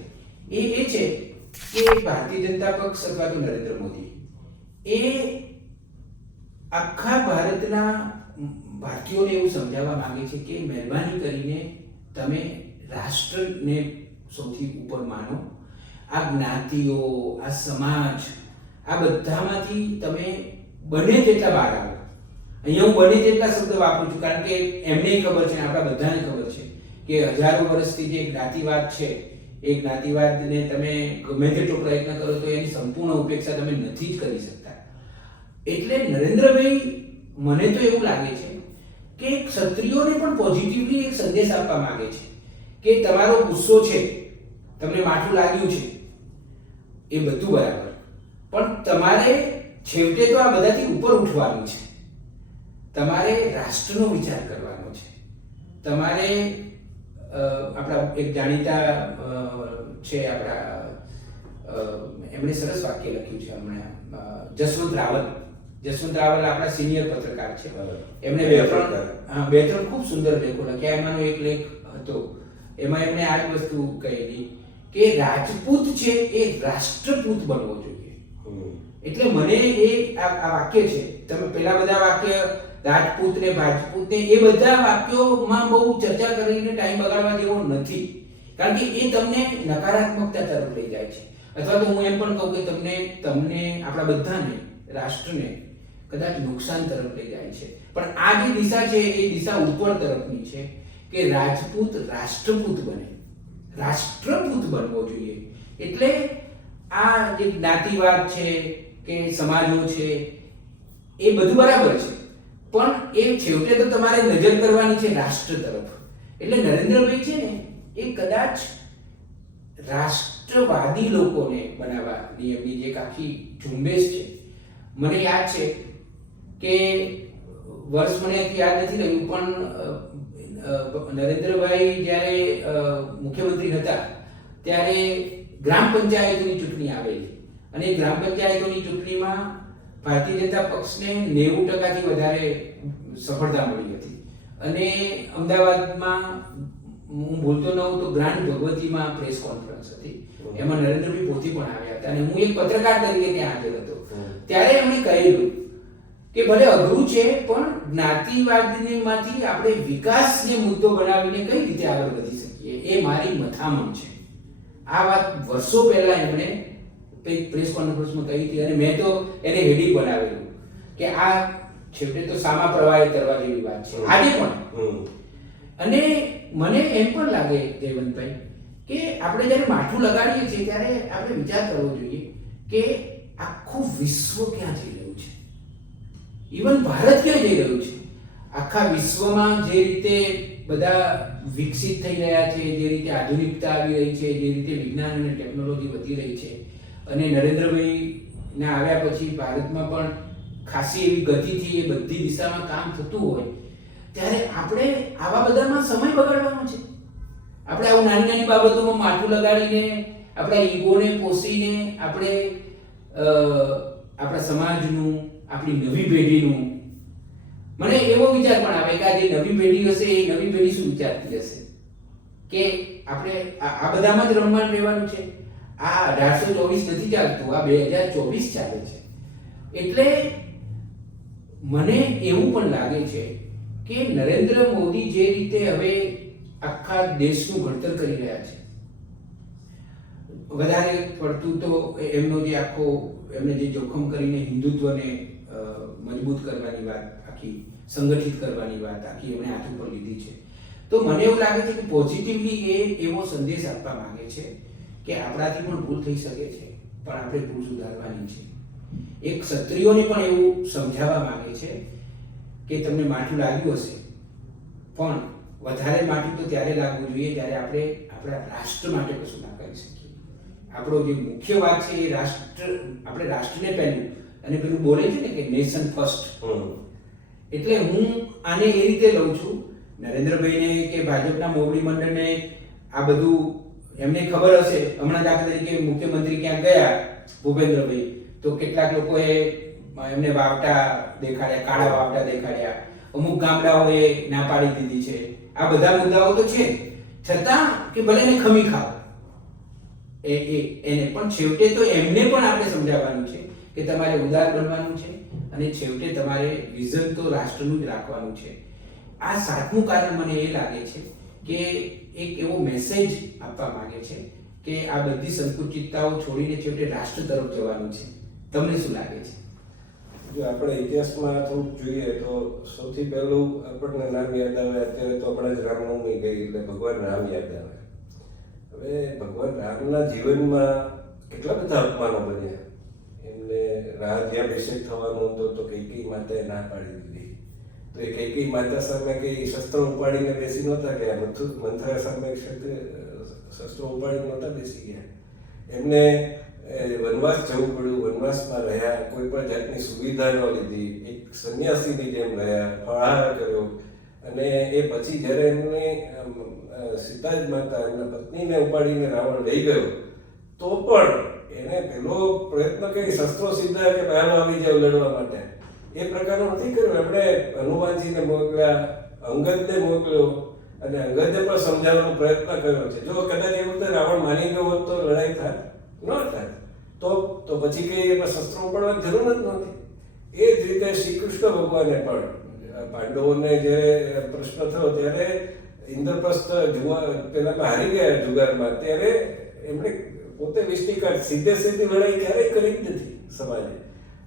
એ છે કે ભારતીય જનતા પક્ષ અથવા તો નરેન્દ્ર મોદી એ આખા ભારતના ભારતીયોને એવું સમજાવવા માંગે છે કે મહેરબાની કરીને તમે રાષ્ટ્રને સૌથી ઉપર માનો. આ જ્ઞાતિઓ, આ સમાજ, આ બધામાંથી તમે બને તેટલા બહાર આવો. અહીંયા હું બને તેટલા શબ્દ વાપરું છું કારણ કે એમને ખબર છે, આપણા બધાને ખબર છે કે હજારો વર્ષથી જે જ્ઞાતિવાદ છે એ જ્ઞાતિવાદને તમે ગમે તેટલો પ્રયત્ન કરો તો એની સંપૂર્ણ ઉપેક્ષા તમે નથી જ કરી શકતા. એટલે નરેન્દ્રભાઈ, મને તો એવું લાગે છે કે ક્ષત્રિયોને પણ પોઝિટિવલી એક સંદેશ આપવા માંગે છે કે તમારો ગુસ્સો છે, તમને માઠું લાગ્યું છે, એ બધું બરાબર, પણ તમારે છેવટે તો આ બધાથી ઉપર ઉઠવાનું છે. તમારે રાષ્ટ્રનો વિચાર કરવાનો છે. તમારે આપણા એક જાણીતા છે, આપણા એમણે સરસ વાક્ય લખ્યું છે હમણાં, જસવંત રાવલ આપણા સિનિયર પત્રકાર છે. એમણે બે ત્રણ ખૂબ સુંદર લેખો લખ્યા. એમાંનો એક લેખ હતો, એમાં એમણે આ જ વસ્તુ કહેલી કે રાજપૂત છે એ રાષ્ટ્રપૂત બનવો જોઈએ. એટલે મને એ આ વાક્ય છે, તમે પેલા બધા વાક્ય રાજપૂત ને ભાજપૂત ને એ બધા વાક્યોમાં બહુ ચર્ચા કરીને ટાઈમ બગાડવા જેવો નથી, કારણ કે એ તમને નકારાત્મકતા તરફ લઈ જાય છે. અથવા તો હું એમ પણ કહું કે તમને આપણા બધાને, રાષ્ટ્રને કદાચ નુકસાન તરફ લઈ જાય છે. પણ આ જે દિશા છે એ દિશા ઉપર તરફની છે કે રાજપૂત રાષ્ટ્રપૂત બને, રાષ્ટ્રપૂત બનવો જોઈએ. એટલે આ જે જ્ઞાતિવાદ છે કે સમાજો છે એ બધું બરાબર છે, પણ એ છેવટે તો તમારે નજર કરવાની છે રાષ્ટ્ર તરફ. એટલે નરેન્દ્રભાઈ છે ને એ કદાચ રાષ્ટ્રવાદી લોકોને બનાવવાની એમની જે આખી ઝુંબેશ છે. મને યાદ છે કે વર્ષ મને યાદ નથી રહ્યું, પણ નરેન્દ્રભાઈ જ્યારે મુખ્યમંત્રી હતા ત્યારે ગ્રામ પંચાયતોની ચૂંટણી આવેલી, અને ગ્રામ પંચાયતોની ચૂંટણીમાં ભારતીય જનતા પક્ષને 90% વધારે સફળતા મળી હતી. અને અમદાવાદમાં, હું ભૂલતો ન હોઉં તો ગ્રાન્ડ ભગવતીમાં પ્રેસ કોન્ફરન્સ હતી, એમાં નરેન્દ્રભાઈ પોતે પણ આવ્યા હતા, અને હું એક પત્રકાર તરીકે ત્યાં હાજર હતો. ત્યારે એમણે કહેલું કે ભલે અઘરું છે, પણ જ્ઞાતિવાદમાંથી આપણે વિકાસને મુદ્દો બનાવીને કઈ રીતે આગળ વધી શકીએ, એ મારી મથામણ છે. આ વાત વર્ષો પહેલા એમણે પ્રેસ કોન્ફરન્સમાં કહી હતી, અને મેં તો એને હેડિંગ બનાવેલું કે આ છેવટે તો સામા પ્રવાહે તરવા જેવી વાત છે આજે પણ. અને મને એમ પણ લાગે જયવંતભાઈ કે આપણે જ્યારે માથું લગાડીએ છીએ ત્યારે આપણે વિચાર કરવો જોઈએ કે આખું વિશ્વ ક્યાં જઈ રહ્યું છે, ઇવન ભારત ક્યાં જઈ રહ્યું છે. આખા વિશ્વમાં જે રીતે બધા વિકસિત થઈ રહ્યા છે, જે રીતે આધુનિકતા આવી રહી છે, જે રીતે વિજ્ઞાન અને ટેકનોલોજી વધી રહી છે, અને નરેન્દ્રભાઈના આવ્યા પછી ભારતમાં પણ ખાસી એવી ગતિથી એ બધી દિશામાં કામ થતું હોય, ત્યારે આપણે આવા બધામાં સમય બગાડવાનો છે. આપણે આવું નાની નાની બાબતોમાં માથું લગાડીને, આપણા ઈગોને પોષીને, આપણે આપણા સમાજનું, આપણી નવી પેઢીનું, મને એવો વિચાર પણ આવે કે આ જે નવી પેઢી હશે એ નવી પેઢી શું વિચારતી હશે કે આપણે આ બધામાં જ રમવાનું રહેવાનું છે. આ 1824 નથી ચાલતું, આ 2024 ચાલે છે. એટલે મને એવું પણ લાગે છે કે નરેન્દ્ર મોદી જે રીતે હવે આખા દેશનું ઘડતર કરી રહ્યા છે, વધારે પડતું તો એમનો જે આખો એમને જે જોખમ કરીને હિન્દુત્વને મજબૂત કરવાની વાત, આખી સંગઠિત કરવાની વાત આખી એમણે હાથ ઉપર લીધી છે. તો મને એવું લાગે છે કે પોઝિટિવલી એ એવો સંદેશ આપવા માંગે છે કે આપણાથી પણ ભૂલ થઈ શકે છે, પણ આપણે ભૂલ સુધારવાની છે. એક ક્ષત્રિયોને પણ એવું સમજાવવા માંગે છે કે તમને માઠું લાગ્યું હશે, પણ વધારે માઠું તો ત્યારે લાગવું જોઈએ જ્યારે આપણે આપણા રાષ્ટ્ર માટે કશું ના કરી શકીએ. આપણો જે મુખ્ય વાત છે એ રાષ્ટ્ર, આપણે રાષ્ટ્રને પહેલું, અને પેલું બોલે છે ને કે નેશન ફર્સ્ટ. એટલે હું આને એ રીતે લઉં છું, નરેન્દ્રભાઈને કે ભાજપના મોવડી મંડળને આ બધું એમને ખબર હશે. હમણાં દાખલા તરીકે મુખ્યમંત્રી ક્યાં ગયા ભૂપેન્દ્રભાઈ, તો કેટલાક લોકોએ એમને વાવટા દેખાડ્યા, કાળા વાવટા દેખાડ્યા, અમુક ગામડાઓએ ના પાડી દીધી છે. આ બધા મુદ્દાઓ તો છે, છતાં કે ભલે એને ખમી ખાવ એને, પણ છેવટે તો એમને પણ આપણે સમજાવવાનું છે કે તમારે ઉદાર બનવાનું છે, અને છેવટે તમારે વિઝન તો રાષ્ટ્રનું જ રાખવાનું છે. આ સાતમું કારણ મને એ લાગે છે કે એક એવો મેસેજ આપવા માંગે છે કે આ બધી સંકુચિતતાઓ છોડીને છેવટે રાષ્ટ્ર તરફ જવાનું છે? તમને શું લાગે છે? જો આપણે ઇતિહાસમાં થોડુંક જોઈએ તો સૌથી પહેલું આપણને નામ યાદ આવે, અત્યારે તો હમણાં જ રામનવમી ગઈ એટલે ભગવાન રામ યાદ આવે. હવે ભગવાન રામના જીવનમાં કેટલા બધા અપમાનો બન્યા. એમને રાજ્યાભિષેક થવાનું હતો તો કૈકેયી માતાએ ના પાડી દીધી. તો એ કૈકેયી માતા સામે કઈ શસ્ત્ર ઉપાડીને બેસી નહોતા ગયા, મંથરા સામે શસ્ત્રો ઉપાડી નહોતા બેસી ગયા. એમને વનવાસ જવું પડ્યું, વનવાસમાં રહ્યા, કોઈ પણ જાતની સુવિધા ન લીધી, એક સંન્યાસીની જેમ રહ્યા, ફળાહાર કર્યો. અને એ પછી જ્યારે એમને સીતા જ માતા એમના પત્નીને ઉપાડીને રાવણ લઈ ગયો તો પણ એને પેલો પ્રયત્ન કરી શસ્ત્રો સીધા કે પહેલો આવી જાવ લડવા માટે, એ પ્રકારનો નથી કર્યો. એમણે હનુમાનજીને મોકલ્યા, અંગદને મોકલ્યો અને અંગદે પણ સમજાવવાનો પ્રયત્ન કર્યો છે. જો કદાચ એ વખતે રાવણ માની ગયો હોત તો લડાઈ થાય ન થાય, તો પછી કઈ એમાં શસ્ત્રો ઉપાડવાની જરૂર જ નહોતી. એ જ રીતે શ્રી કૃષ્ણ ભગવાને પણ પાંડવોને જે પ્રશ્ન થયો ત્યારે ઇન્દ્રપ્રસ્થ પેલામાં હારી ગયા જુગારમાં, ત્યારે એમણે પોતે વિષ્ટિકાર સીધે સીધી લડાઈ ક્યારેય કરી જ નથી સમાજે.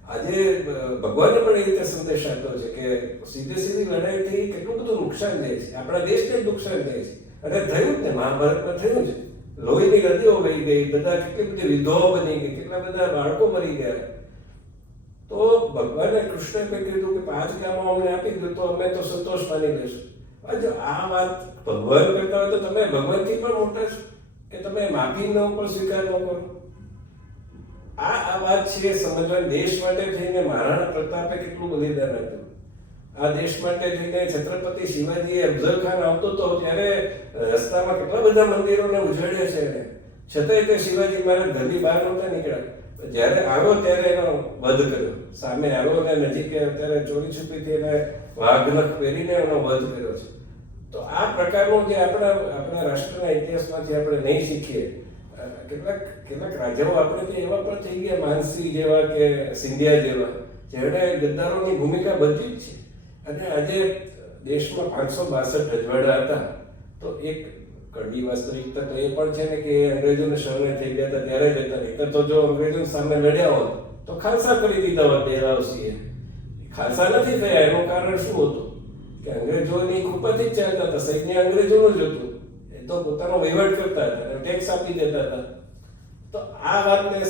આજે ભગવાને પણ એ રીતે સંદેશ આપ્યો છે કે સીધે સીધી લડાઈથી કેટલું બધું નુકસાન થાય છે, આપણા દેશને નુકસાન થાય છે. અને થયું જ ને, મહાભારતમાં થયું છે. લોહીની નદીઓ વહી ગઈ, બધા કેટલી બધી વિધવાઓ બની ગઈ, કેટલા બધા બાળકો મરી ગયા. તો ભગવાને કૃષ્ણએ કીધું કે 5 ગામો અમને આપી દો તો અમે તો સંતોષ માની લઈશું. જો આ વાત ભગવાન કરતા હોય તો તમે ભગવાનથી પણ મોટા છો કે તમે માફીનો પણ સ્વીકાર ન કરો. આ વાત છે સમજવાની. દેશ માટે થઈને મહારાણા પ્રતાપે કેટલું બલિદાન આપ્યું. આ દેશ માટે થઈને છત્રપતિ શિવાજી અફઝલ ખાન આવતો હતો ત્યારે રસ્તામાં કેટલા બધા મંદિરોને ઉજળ્યા છે એને, છતાંય તે શિવાજી મહારાજ ઘરની બહાર નહોતા નીકળ્યા. જ્યારે આવ્યો ત્યારે એનો વધ કર્યો, સામે આવ્યો ને નજીક ત્યારે ચોરી છુપીથી એને વાઘનખ પહેરીને એનો વધ કર્યો છે. તો આ પ્રકારનું જે આપણા રાષ્ટ્રના ઇતિહાસમાંથી આપણે નહીં શીખીએ. કેટલાક રાજાઓ આપણે એવા પણ થઈ ગયા, માનસિંહ જેવા કે સિંધિયા જેવા, જેમણે ગદ્દારોની ભૂમિકા ભજવી જ છે. અને આજે દેશમાં 562 રજવાડા હતા. તો એક કડવી વાસ્તવિકતા તો એ પણ છે ને કે અંગ્રેજોને શરણે થઈ ગયા હતા ત્યારે જ હતા. નહીં તો જો અંગ્રેજો સામે લડ્યા હોત તો ખાલસા કરી દીધા હોત ડેરાવસીએ. ખાલસા નથી થયા, એનું કારણ શું હતું કે અંગ્રેજોની કૃપાથી જ ચાલતા હતા. સૈન્ય અંગ્રેજોનું જ હતું, એ તો પોતાનો વહીવટ કરતા હતા, ટેક્સ આપી દેતા હતા. તો આ વાતને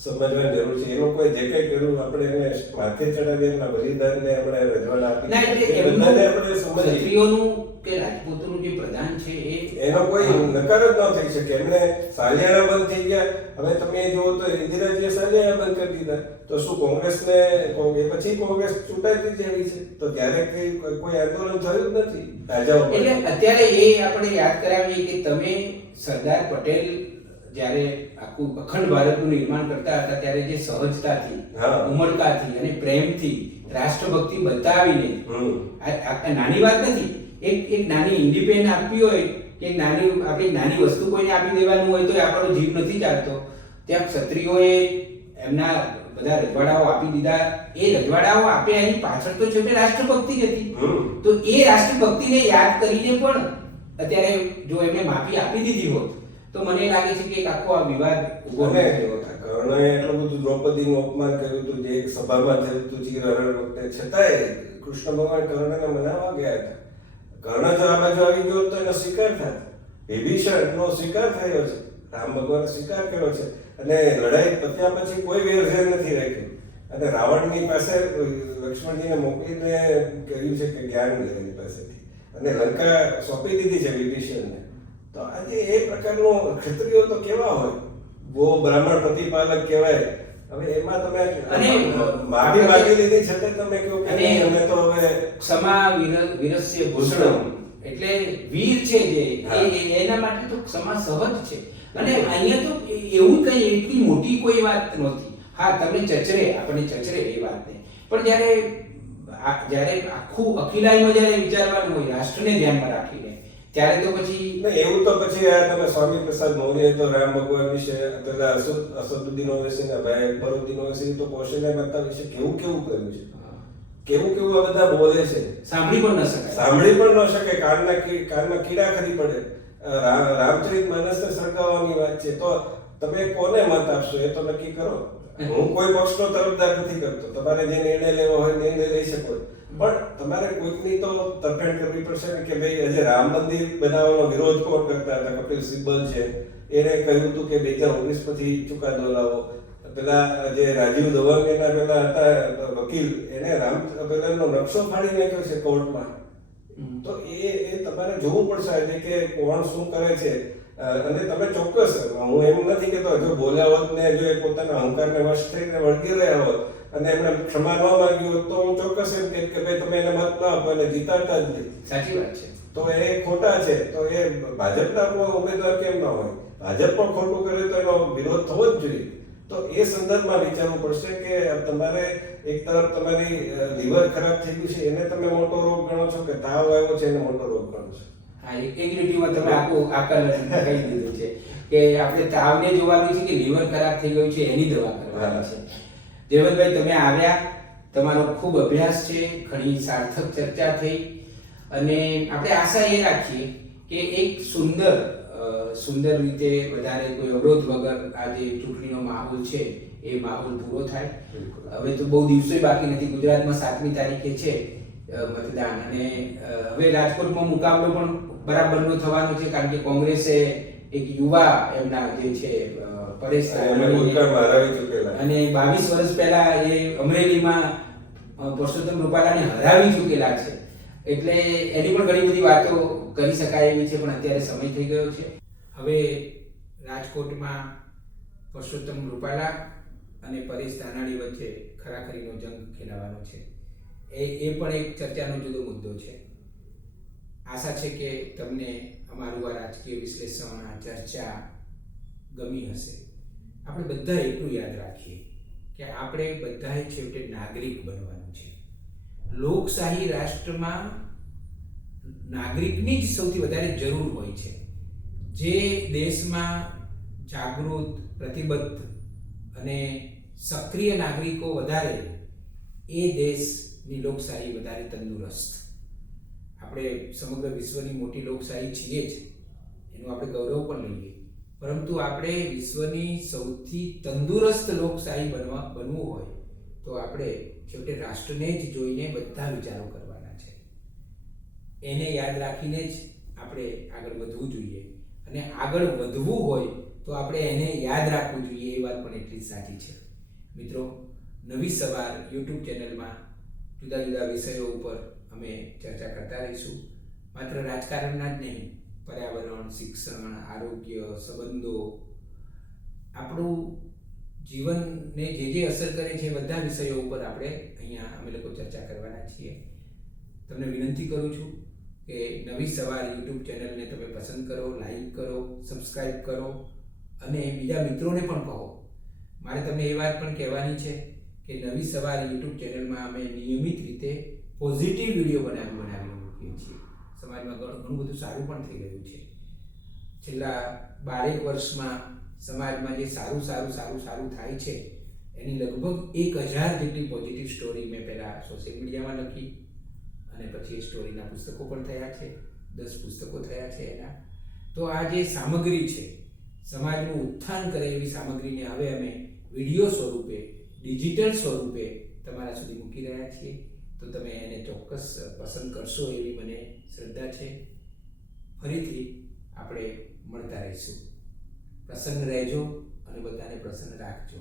સમજવાની જરૂર છે. એ લોકોએ જે કંઈ કર્યું આપણે એને માથે ચડાવી, એમના બલિદાનને આપણે રજવાડા આપી, એ બધાને આપણે સમજીએ. ક્ષત્રિયોનું કે રાજપૂતોનું જે પ્રધાન છે એનો કોઈ નકાર જ ન થઈ શકે. એમને સાલિયાણા બંધ થઈ ગયા. હવે તમે જુઓ તો ઇન્દિરાજીએ સાલિયાણા બંધ કરી દીધા. તો શું કોંગ્રેસને એ પછી કોંગ્રેસ ચૂંટાતી જ એવી છે? તો ત્યારે કોઈ આંદોલન થયું જ નથી રાજાઓ. એટલે અત્યારે એ આપણે યાદ કરાવીએ કે તમે સરદાર પટેલ જ્યારે આખું અખંડ ભારતનું નિર્માણ કરતા હતા ત્યારે જે સહજતાથી, ઉમળકાથી અને પ્રેમથી રાષ્ટ્રભક્તિ બતાવીને, આ નાની વાત નથી. એક નાની ઇન્ડિપેન્ડન્સ આપવી હોય કે આપણી નાની વસ્તુ કોઈને આપી દેવાનું હોય તો આપણો જીવ નથી ચાલતો. ત્યાં ક્ષત્રિયોએ એમના બધા રજવાડાઓ આપી દીધા. એ રજવાડાઓ આપ્યા એની પાછળ તો છેવટે રાષ્ટ્રભક્તિ જ હતી. તો એ રાષ્ટ્રભક્તિને યાદ કરીને પણ અત્યારે જો એમને માફી આપી દીધી હોત તો મને લાગે છે કે આખો આ વિવાદ ઉભો ન થયો. કર્ણએ એટલું બધું દ્રૌપદીનું અપમાન કર્યું હતું, જે એક સભામાં થયું હતું ચિરહરણ વખતે, છતાંય કૃષ્ણ ભગવાન કર્ણને મનાવવા ગયા હતા. કર્ણ જો આ બાજુ આવી ગયો તો એનો સ્વીકાર થાય. વિભીષણનો સ્વીકાર થયો છે, રામ ભગવાન સ્વીકાર કર્યો છે. અને લડાઈ પત્યા પછી કોઈ વેરઝેર નથી રાખ્યું. અને રાવણની પાસે લક્ષ્મણજીને મોકલીને કહ્યું છે કે જ્ઞાન લે એની પાસેથી, અને લંકા સોંપી દીધી છે વિભીષણને. તો આજે એ પ્રકારનો ક્ષત્રિયો તો કેવા હોય, બહુ બ્રાહ્મણ પ્રતિપાલક કહેવાય. હવે એમાં તમે માફી માંગી લીધી છતાં તમે કહો કે અમે તો હવે ક્ષમા વીરસ્ય ભૂષણમ, એટલે વીર છે જે એના માટે તો ક્ષમા સહજ છે. અને અહીંયા તો એવું કઈ એટલી મોટી કોઈ વાત નહોતી. હા, તમને આપણે ચચરે એ વાતને, પણ જ્યારે આખું અખિલાઈમાં જ્યારે વિચારવાનું હોય રાષ્ટ્રને ધ્યાનમાં રાખીને, ત્યારે તો પછી એવું તો પછી આ તમે સ્વામી પ્રસાદ મૌર્ય તો રામ ભગવાન વિશે, પેલા અસદુદ્દીન ઓવૈસીના ભાઈ અકબરુદ્દીન ઓવૈસી તો કૌશલ્ય માતા વિશે કેવું કર્યું છે, કેવું આ બધા બોલે છે. સાંભળી પણ ન શકે, કાનમાં કીડા ખરી પડે. રામચરિત માનસને સળગાવવાની વાત છે, તો તમે કોને મત આપશો એ તો નક્કી કરો. હું કોઈ પક્ષનો તરફદાર નથી કરતો, તમારે જે નિર્ણય લેવો હોય નિર્ણય લઈ શકો, પણ તમારે કોઈકની તો તરફેણ કરવી પડશે ને કે ભાઈ આજે રામ મંદિર બનાવવાનો વિરોધ કોણ કરતા હતા? કપિલ સિબ્બલ છે, એને કહ્યું હતું કે 2019 પછી ચુકાદો લાવો. પેલા જે રાજીવ દવાંગેના પેલા હતા વકીલ, એને પેલાનો નકશો ફાડી નાખ્યો છે કોર્ટમાં. તો એ તમારે જોવું પડશે આજે કે કોણ શું કરે છે. અને તમે ચોક્કસ, હું એમ નથી કહેતો જો બોલ્યા હોત ને જો એ પોતાના અહંકારને વશ થઈને વળગી રહ્યા હોત અને એમણે ક્ષમા ન માંગી હોત તો હું ચોક્કસ એમ કે ભાઈ તમે એને મત ના આપો, એને જીતાડતા જ નહીં. સાચી વાત છે. તો એ ખોટા છે. તો એ ભાજપના ઉમેદવાર કેમ ના હોય? ભાજપ પણ ખોટું કરે તો એનો વિરોધ થવો જ જોઈએ. તો એ સંદર્ભમાં વિચારવું પડશે કે તમારે એક તરફ તમારી લીવર ખરાબ થઈ ગયું છે એને તમે મોટો રોગ ગણો છો કે તાવ આવ્યો છે એને મોટો રોગ ગણો છો? હા, એક લીટીમાં તમે આખું આકલન કહી દીધું છે કે આપણે તાવને જોવાની છે કે લીવર ખરાબ થઈ ગયું છે એની દવા કરવાની છે. જયવંતભાઈ, તમે આવ્યા, તમારો ખૂબ અભ્યાસ છે, ઘણી સાર્થક ચર્ચા થઈ, અને આપણે આશા એ રાખીએ કે એક સુંદર રીતે વધારે કોઈ અવરોધ વગર આ જે ચૂંટણીનો માહોલ છે એ માહોલ પૂરો થાય. હવે તો બહુ દિવસો બાકી નથી. ગુજરાતમાં 7મી તારીખે છે મતદાન, અને હવે રાજકોટમાં મુકાબલો પણ બરાબરનો થવાનો છે, કારણ કે કોંગ્રેસે એક યુવા એમના જે છે પરેશ અને 22 વર્ષ પહેલા એ અમરેલીમાં પરસોત્તમ રૂપાલાને હરાવી ચૂકેલા છે. એટલે એની પણ ઘણી બધી વાતો કરી શકાય એવી છે, પણ અત્યારે સમય થઈ ગયો છે. હવે રાજકોટમાં પરસોત્તમ રૂપાલા અને પરેશ ધાનાણી વચ્ચે ખરાખરીનો જંગ ખેલાવાનો છે. એ પણ એક ચર્ચાનો જુદો મુદ્દો છે. આશા છે કે તમને અમારું આ રાજકીય વિશ્લેષણ, આ ચર્ચા ગમી હશે. આપણે બધા એટલું યાદ રાખીએ કે આપણે બધાએ છેવટે નાગરિક બનવાનું છે. લોકશાહી રાષ્ટ્રમાં નાગરિકની જ સૌથી વધારે જરૂર હોય છે. જે દેશમાં જાગૃત, પ્રતિબદ્ધ અને સક્રિય નાગરિકો વધારે, એ દેશની લોકશાહી વધારે તંદુરસ્ત. આપણે સમગ્ર વિશ્વની મોટી લોકશાહી છીએ જ, એનું આપણે ગૌરવ પણ લઈએ, પરંતુ આપણે વિશ્વની સૌથી તંદુરસ્ત લોકશાહી બનવું હોય તો આપણે છેવટે રાષ્ટ્રને જ જોઈને બધા વિચારો કરવાના છે. એને યાદ રાખીને જ આપણે આગળ વધવું જોઈએ, અને આગળ વધવું હોય તો આપણે એને યાદ રાખવું જોઈએ. એ વાત પણ એટલી સાચી છે. મિત્રો, નવી સવાર યુટ્યુબ ચેનલમાં જુદા જુદા વિષયો ઉપર અમે ચર્ચા કરતા રહીશું. માત્ર રાજકારણના જ નહીં, પર્યાવરણ, શિક્ષણ, આરોગ્ય, સંબંધો, આપણું જીવનને જે અસર કરે છે બધા વિષયો ઉપર આપણે અહીંયા અમે લોકો ચર્ચા કરવાના છીએ. તમને વિનંતી કરું છું કે નવી સવાર યુટ્યુબ ચેનલને તમે પસંદ કરો, લાઈક કરો, સબસ્ક્રાઈબ કરો, અને બીજા મિત્રોને પણ કહો. મારે તમને એ વાત પણ કહેવાની છે કે નવી સવાર યુટ્યુબ ચેનલમાં અમે નિયમિત રીતે પોઝિટિવ વિડીયો બનાવી મૂકીએ છીએ. સમાજમાં ઘણું બધું સારું પણ થઈ ગયું છે. છેલ્લા 12 વર્ષમાં સમાજમાં જે સારું થાય છે એની લગભગ 1000 જેટલી પોઝિટિવ સ્ટોરી મેં પહેલાં સોશિયલ મીડિયામાં લખી, અને પછી એ સ્ટોરીના પુસ્તકો પણ થયા છે. 10 પુસ્તકો થયા છે એના. તો આ જે સામગ્રી છે, સમાજનું ઉત્થાન કરે એવી સામગ્રીને હવે અમે વિડીયો સ્વરૂપે, ડિજિટલ સ્વરૂપે તમારા સુધી મૂકી રહ્યા છીએ. તો તમે એને ચોક્કસ પસંદ કરશો એવી મને શ્રદ્ધા છે. ફરીથી આપણે મળતા રહીશું. પ્રસન્ન રહેજો અને બધાને પ્રસન્ન રાખજો.